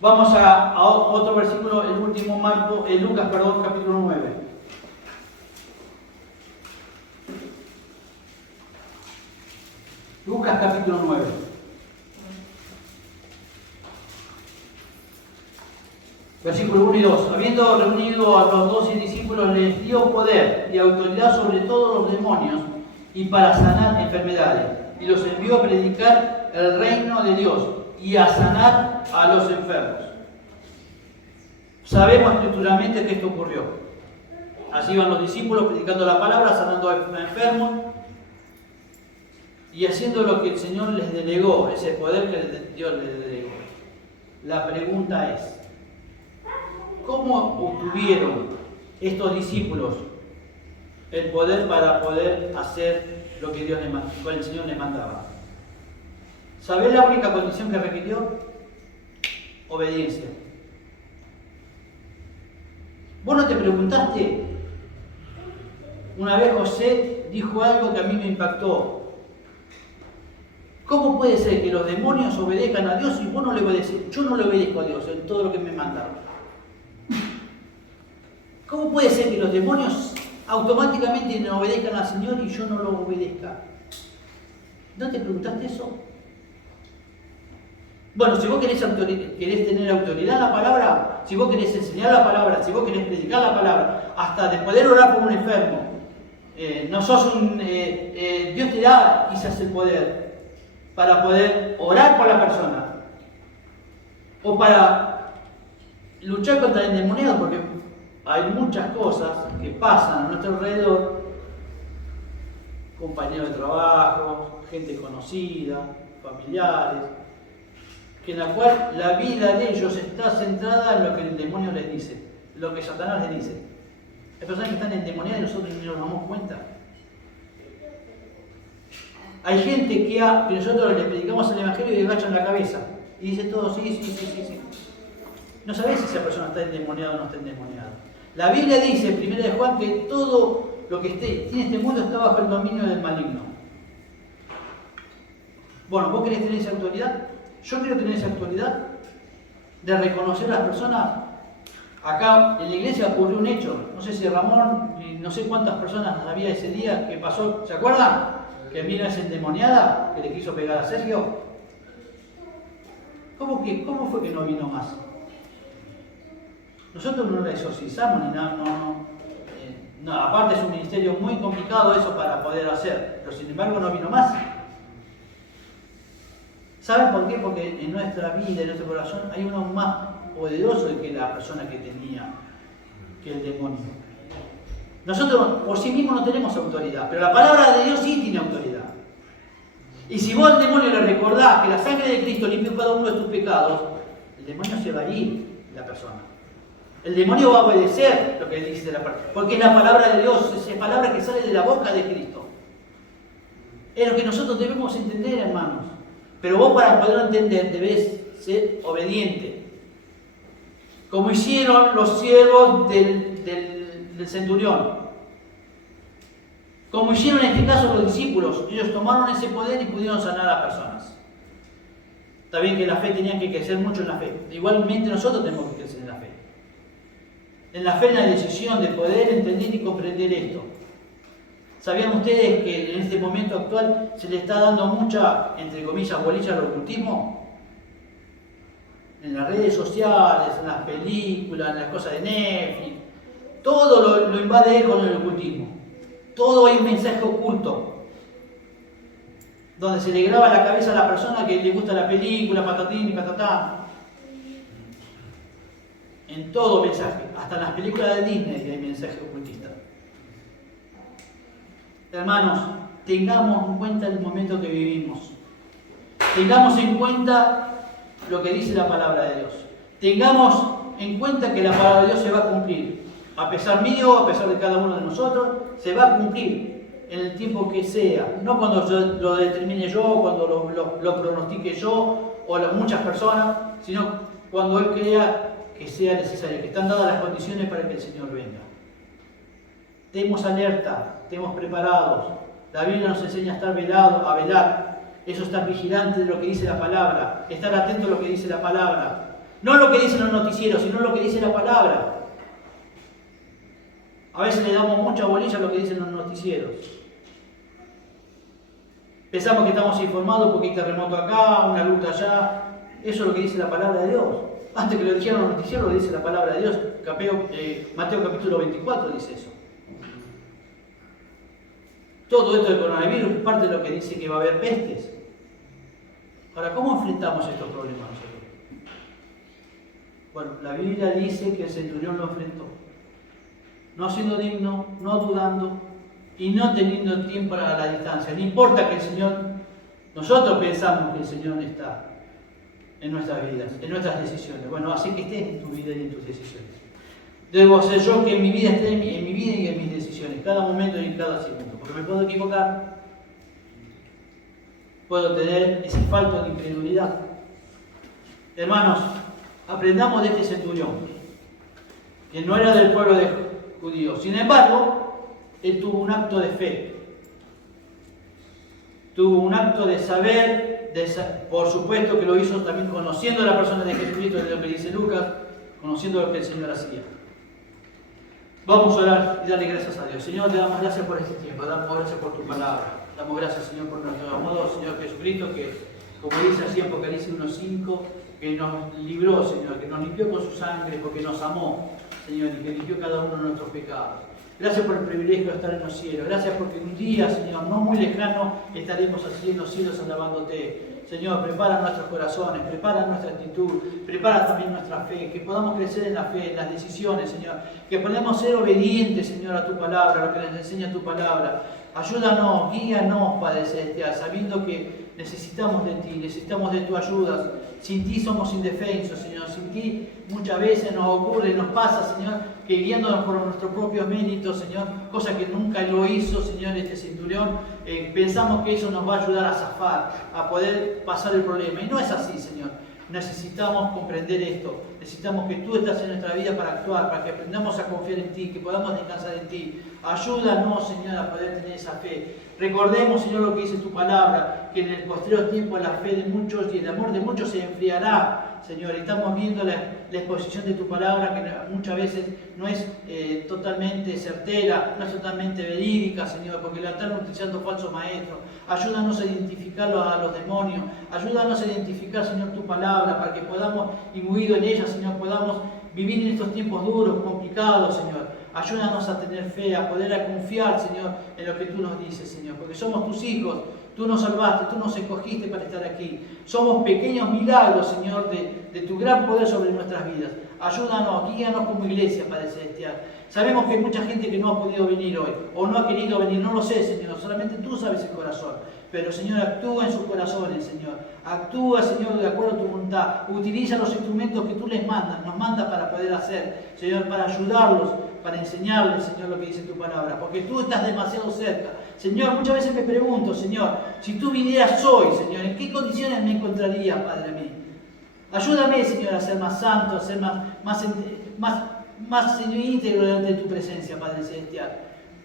Vamos a otro versículo, el último, Lucas, capítulo 9. Lucas capítulo 9. Versículo 1 y 2. Habiendo reunido a los 12 discípulos, les dio poder y autoridad sobre todos los demonios y para sanar enfermedades. Y los envió a predicar el reino de Dios y a sanar a los enfermos. Sabemos escrituralmente que esto ocurrió. Así iban los discípulos predicando la palabra, sanando a enfermos y haciendo lo que el Señor les delegó, ese poder que Dios les delegó. La pregunta es: ¿cómo obtuvieron estos discípulos el poder para poder hacer lo que el Señor les mandaba? ¿Sabés la única condición que requirió? Obediencia. ¿Vos no te preguntaste? Una vez José dijo algo que a mí me impactó. ¿Cómo puede ser que los demonios obedezcan a Dios y vos no le obedeces? Yo no le obedezco a Dios en todo lo que me mandaron. ¿Cómo puede ser que los demonios automáticamente no obedezcan al Señor y yo no lo obedezca? ¿No te preguntaste eso? Bueno, si vos querés tener autoridad en la palabra, si vos querés enseñar la palabra, si vos querés predicar la palabra, hasta de poder orar por un enfermo, no sos Dios te da quizás el poder para poder orar por la persona o para luchar contra el endemoniado, porque hay muchas cosas que pasan a nuestro alrededor, compañeros de trabajo, gente conocida, familiares, que en la cual la vida de ellos está centrada en lo que el demonio les dice, lo que Satanás les dice. Hay personas que están endemoniadas y nosotros ni nos damos cuenta. Hay gente que nosotros les predicamos el Evangelio y agachan la cabeza y dice todo sí. No sabés si esa persona está endemoniada o no está endemoniada. La Biblia dice en 1 de Juan que todo lo que tiene este mundo está bajo el dominio del maligno. Bueno, ¿vos querés tener esa autoridad? Yo quiero tener esa autoridad de reconocer a las personas. Acá en la iglesia ocurrió un hecho. No sé si Ramón, no sé cuántas personas había ese día que pasó. ¿Se acuerdan? Que vino esa endemoniada que le quiso pegar a Sergio. ¿Cómo fue que no vino más? Nosotros no la exorcizamos ni nada, no, aparte es un ministerio muy complicado eso para poder hacer, pero sin embargo no vino más. ¿Saben por qué? Porque en nuestra vida, en nuestro corazón, hay uno más poderoso que la persona que tenía, que el demonio. Nosotros por sí mismos no tenemos autoridad, pero la palabra de Dios sí tiene autoridad. Y si vos al demonio le recordás que la sangre de Cristo limpió cada uno de tus pecados, el demonio se va a ir de la persona. El demonio va a obedecer lo que dice la palabra, porque es la palabra de Dios, es la palabra que sale de la boca de Cristo. Es lo que nosotros debemos entender, hermanos. Pero vos, para poderlo entender, debés ser obediente. Como hicieron los siervos del centurión. Como hicieron en este caso los discípulos. Ellos tomaron ese poder y pudieron sanar a personas. Está bien que la fe tenían que crecer mucho en la fe. Igualmente nosotros tenemos que crecer en la fe. En la fe, en la decisión de poder entender y comprender esto. ¿Sabían ustedes que en este momento actual se le está dando mucha, entre comillas, bolilla al ocultismo? En las redes sociales, en las películas, en las cosas de Netflix. Todo lo invade él con el ocultismo. Todo hay un mensaje oculto. donde se le graba la cabeza a la persona que le gusta la película, patatín y patatán. En todo mensaje, hasta en las películas de Disney hay mensaje ocultista. Hermanos, tengamos en cuenta el momento que vivimos. Tengamos en cuenta lo que dice la palabra de Dios. Tengamos en cuenta que la palabra de Dios se va a cumplir. A pesar mío, a pesar de cada uno de nosotros, se va a cumplir en el tiempo que sea. No cuando lo determine yo, cuando lo pronostique yo o muchas personas, sino cuando Él crea que sea necesario, que están dadas las condiciones para que el Señor venga. Estemos alerta, estemos preparados. La Biblia nos enseña a estar velados, a velar. Eso, estar vigilante de lo que dice la palabra, estar atento a lo que dice la palabra. No lo que dicen los noticieros, sino lo que dice la palabra. A veces le damos mucha bolilla a lo que dicen los noticieros. Pensamos que estamos informados porque hay terremoto acá, una luta allá. Eso es lo que dice la palabra de Dios. Antes que lo dijeran los noticieros, lo dice la palabra de Dios. Mateo capítulo 24 dice eso. Todo esto del coronavirus es parte de lo que dice que va a haber pestes. Ahora, ¿cómo enfrentamos estos problemas nosotros? Bueno, la Biblia dice que el centurión lo enfrentó. No siendo digno, no dudando y no teniendo tiempo a la distancia. No importa que el Señor, nosotros pensamos que el Señor está en nuestras vidas, en nuestras decisiones. Bueno, así que estés en tu vida y en tus decisiones. Debo ser yo que en mi vida esté en mi vida y en mis decisiones, cada momento y en cada segundo. Porque me puedo equivocar, puedo tener ese falto de incredulidad. Hermanos, aprendamos de este centurión, que no era del pueblo de judíos. Sin embargo, él tuvo un acto de fe. Tuvo un acto de saber, por supuesto que lo hizo también conociendo a la persona de Jesucristo, de lo que dice Lucas, conociendo lo que el Señor hacía. Vamos a orar y darle gracias a Dios. Señor, te damos gracias por este tiempo, damos gracias por tu palabra. Damos gracias, Señor, por nuestro amado Señor Jesucristo, que, como dice así en Apocalipsis 1:5, que nos libró, Señor, que nos limpió con su sangre, porque nos amó, Señor, y que limpió cada uno de nuestros pecados. Gracias por el privilegio de estar en los cielos. Gracias porque un día, Señor, no muy lejano, estaremos así en los cielos alabándote. Señor, prepara nuestros corazones, prepara nuestra actitud, prepara también nuestra fe, que podamos crecer en la fe, en las decisiones, Señor, que podamos ser obedientes, Señor, a tu palabra, a lo que nos enseña tu palabra. Ayúdanos, guíanos, Padre Celestial, sabiendo que necesitamos de ti, necesitamos de tu ayuda. Sin ti somos indefensos, Señor. Sin ti muchas veces nos ocurre, nos pasa, Señor, que guiándonos por nuestros propios méritos, Señor, cosa que nunca lo hizo, Señor, este centurión, pensamos que eso nos va a ayudar a zafar, a poder pasar el problema. Y no es así, Señor. Necesitamos comprender esto. Necesitamos que tú estás en nuestra vida para actuar, para que aprendamos a confiar en ti, que podamos descansar en ti. Ayúdanos, Señor, a poder tener esa fe. Recordemos, Señor, lo que dice tu palabra, que en el posterior tiempo la fe de muchos y el amor de muchos se enfriará. Señor, estamos viendo la exposición de tu palabra, que muchas veces no es totalmente certera, no es totalmente verídica, Señor, porque la están utilizando falsos maestros. Ayúdanos a identificarlo a los demonios. Ayúdanos a identificar, Señor, tu palabra, para que podamos, imbuido en ella, Señor, podamos vivir en estos tiempos duros, complicados, Señor. Ayúdanos a tener fe, a poder confiar, Señor, en lo que tú nos dices, Señor, porque somos tus hijos. Tú nos salvaste, tú nos escogiste para estar aquí. Somos pequeños milagros, Señor, de tu gran poder sobre nuestras vidas. Ayúdanos, guíanos como iglesia, Padre Celestial. Sabemos que hay mucha gente que no ha podido venir hoy, o no ha querido venir, no lo sé, Señor, solamente tú sabes el corazón. Pero, Señor, actúa en sus corazones, Señor. Actúa, Señor, de acuerdo a tu voluntad. Utiliza los instrumentos que tú les mandas, nos mandas para poder hacer, Señor, para ayudarlos, para enseñarles, Señor, lo que dice tu palabra. Porque tú estás demasiado cerca. Señor, muchas veces me pregunto, Señor, si tú vinieras hoy, Señor, ¿en qué condiciones me encontrarías, Padre mío? Ayúdame, Señor, a ser más santo, a ser más Señor, íntegro delante de tu presencia, Padre Celestial.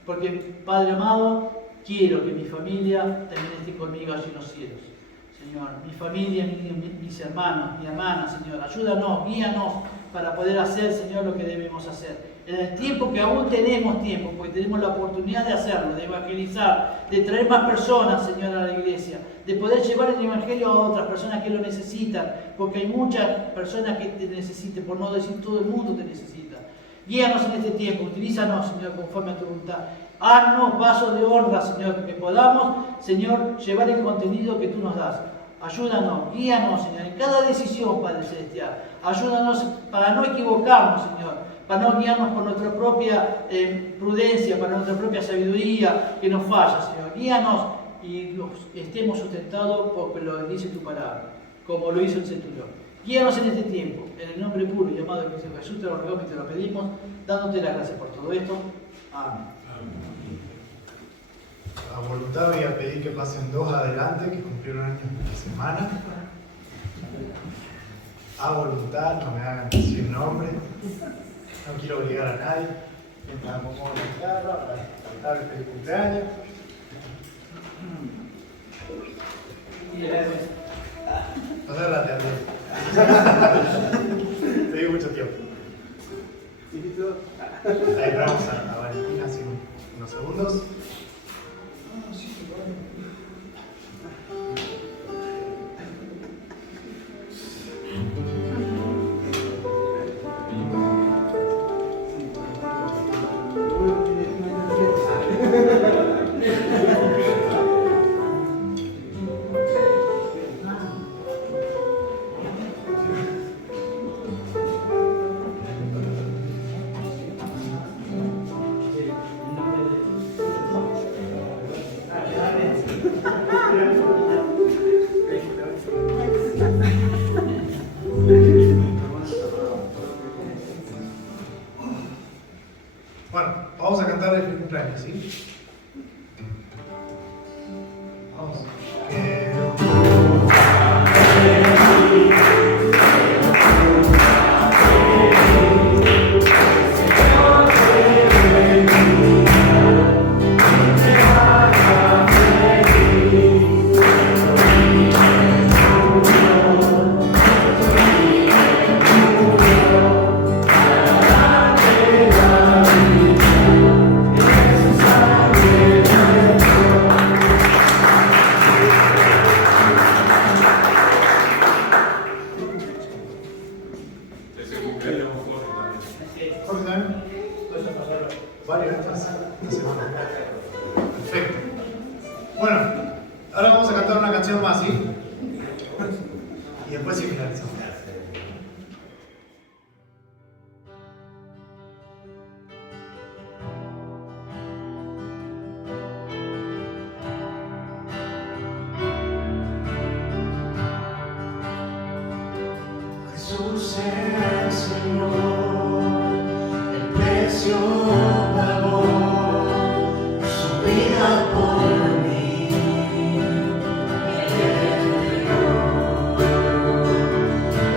Porque, Padre amado, quiero que mi familia también esté conmigo allí en los cielos. Señor, mi familia, mis hermanos, mi hermana, Señor, ayúdanos, guíanos para poder hacer, Señor, lo que debemos hacer. En el tiempo que aún tenemos tiempo, porque tenemos la oportunidad de hacerlo, de evangelizar, de traer más personas, Señor, a la iglesia, de poder llevar el evangelio a otras personas que lo necesitan, porque hay muchas personas que te necesitan, por no decir todo el mundo te necesita. Guíanos en este tiempo, utilízanos, Señor, conforme a tu voluntad. Haznos vasos de honra, Señor, que podamos, Señor, llevar el contenido que tú nos das. Ayúdanos, guíanos, Señor, en cada decisión, Padre Celestial. Ayúdanos para no equivocarnos, Señor, para no guiarnos por nuestra propia prudencia, para nuestra propia sabiduría que nos falla, Señor. Guíanos y estemos sustentados por lo que dice tu palabra, como lo hizo el centurión. Guíanos en este tiempo, en el nombre puro y llamado de Cristo Jesús, te lo rogamos y te lo pedimos, dándote las gracias por todo esto. Amén. A voluntad voy a pedir que pasen dos adelante, que cumplieron años esta semana. A voluntad, no me hagan decir nombre. No quiero obligar a nadie. Mientras me pongo la guitarra para cantar el feliz cumpleaños. No se la te digo mucho tiempo. Ahí vamos a Valentina así unos segundos. Bueno, vamos a cantar el feliz cumpleaños, ¿sí? Vamos. Jorge también. Varios esta semana. Perfecto. Bueno, ahora vamos a cantar una canción más, ¿sí? Y después sí finalizamos. Jesús el Señor, el precio pagó su vida por mí.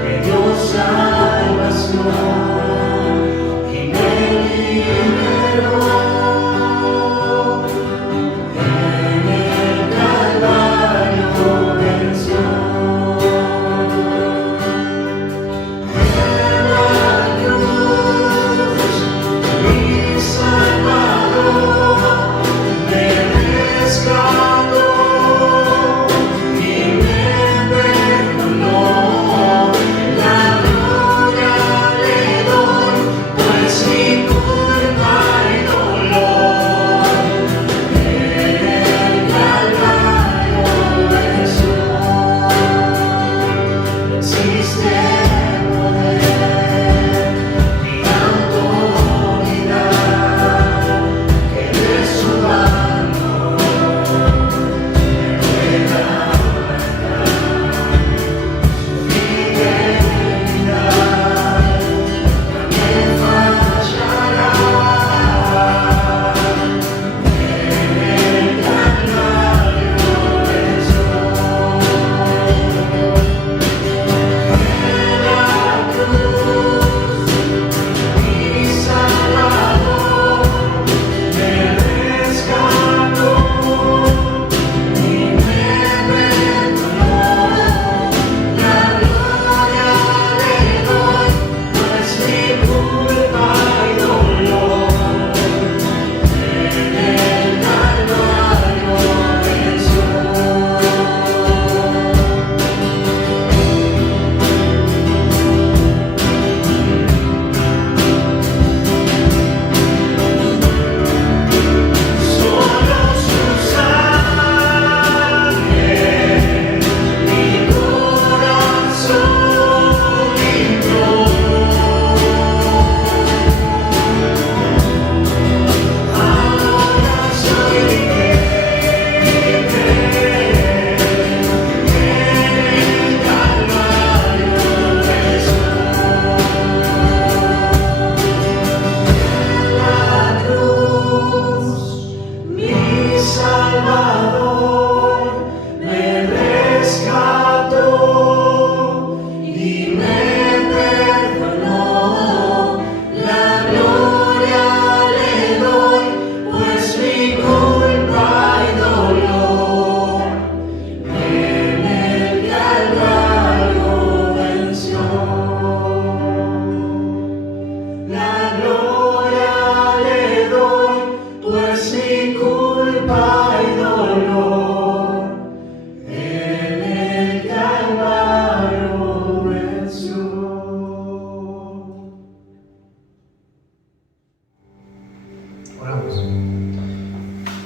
Me dio salvación y me liberó. En el Calvario venció. Sky. Oramos.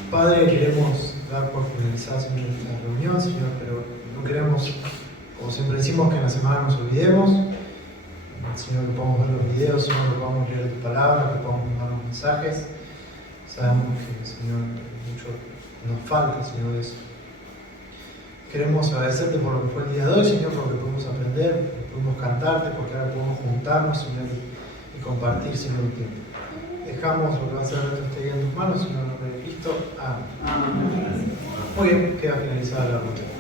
Padre, queremos dar por finalizada, Señor, esta reunión, Señor, pero no queremos, como siempre decimos, que en la semana nos olvidemos. Señor, que podamos ver los videos, Señor, que podamos leer tu palabra, que podamos mandar los mensajes. Sabemos que, Señor, mucho nos falta, Señor, eso. Queremos agradecerte por lo que fue el día de hoy, Señor, por lo que pudimos aprender, por lo que pudimos cantarte, porque ahora podemos juntarnos, Señor, y compartir, Señor, un tiempo. Dejamos lo que va a ser el resto de este día en tus manos, Señor, en el nombre de Cristo. Amén. Muy bien, queda finalizada la reunión.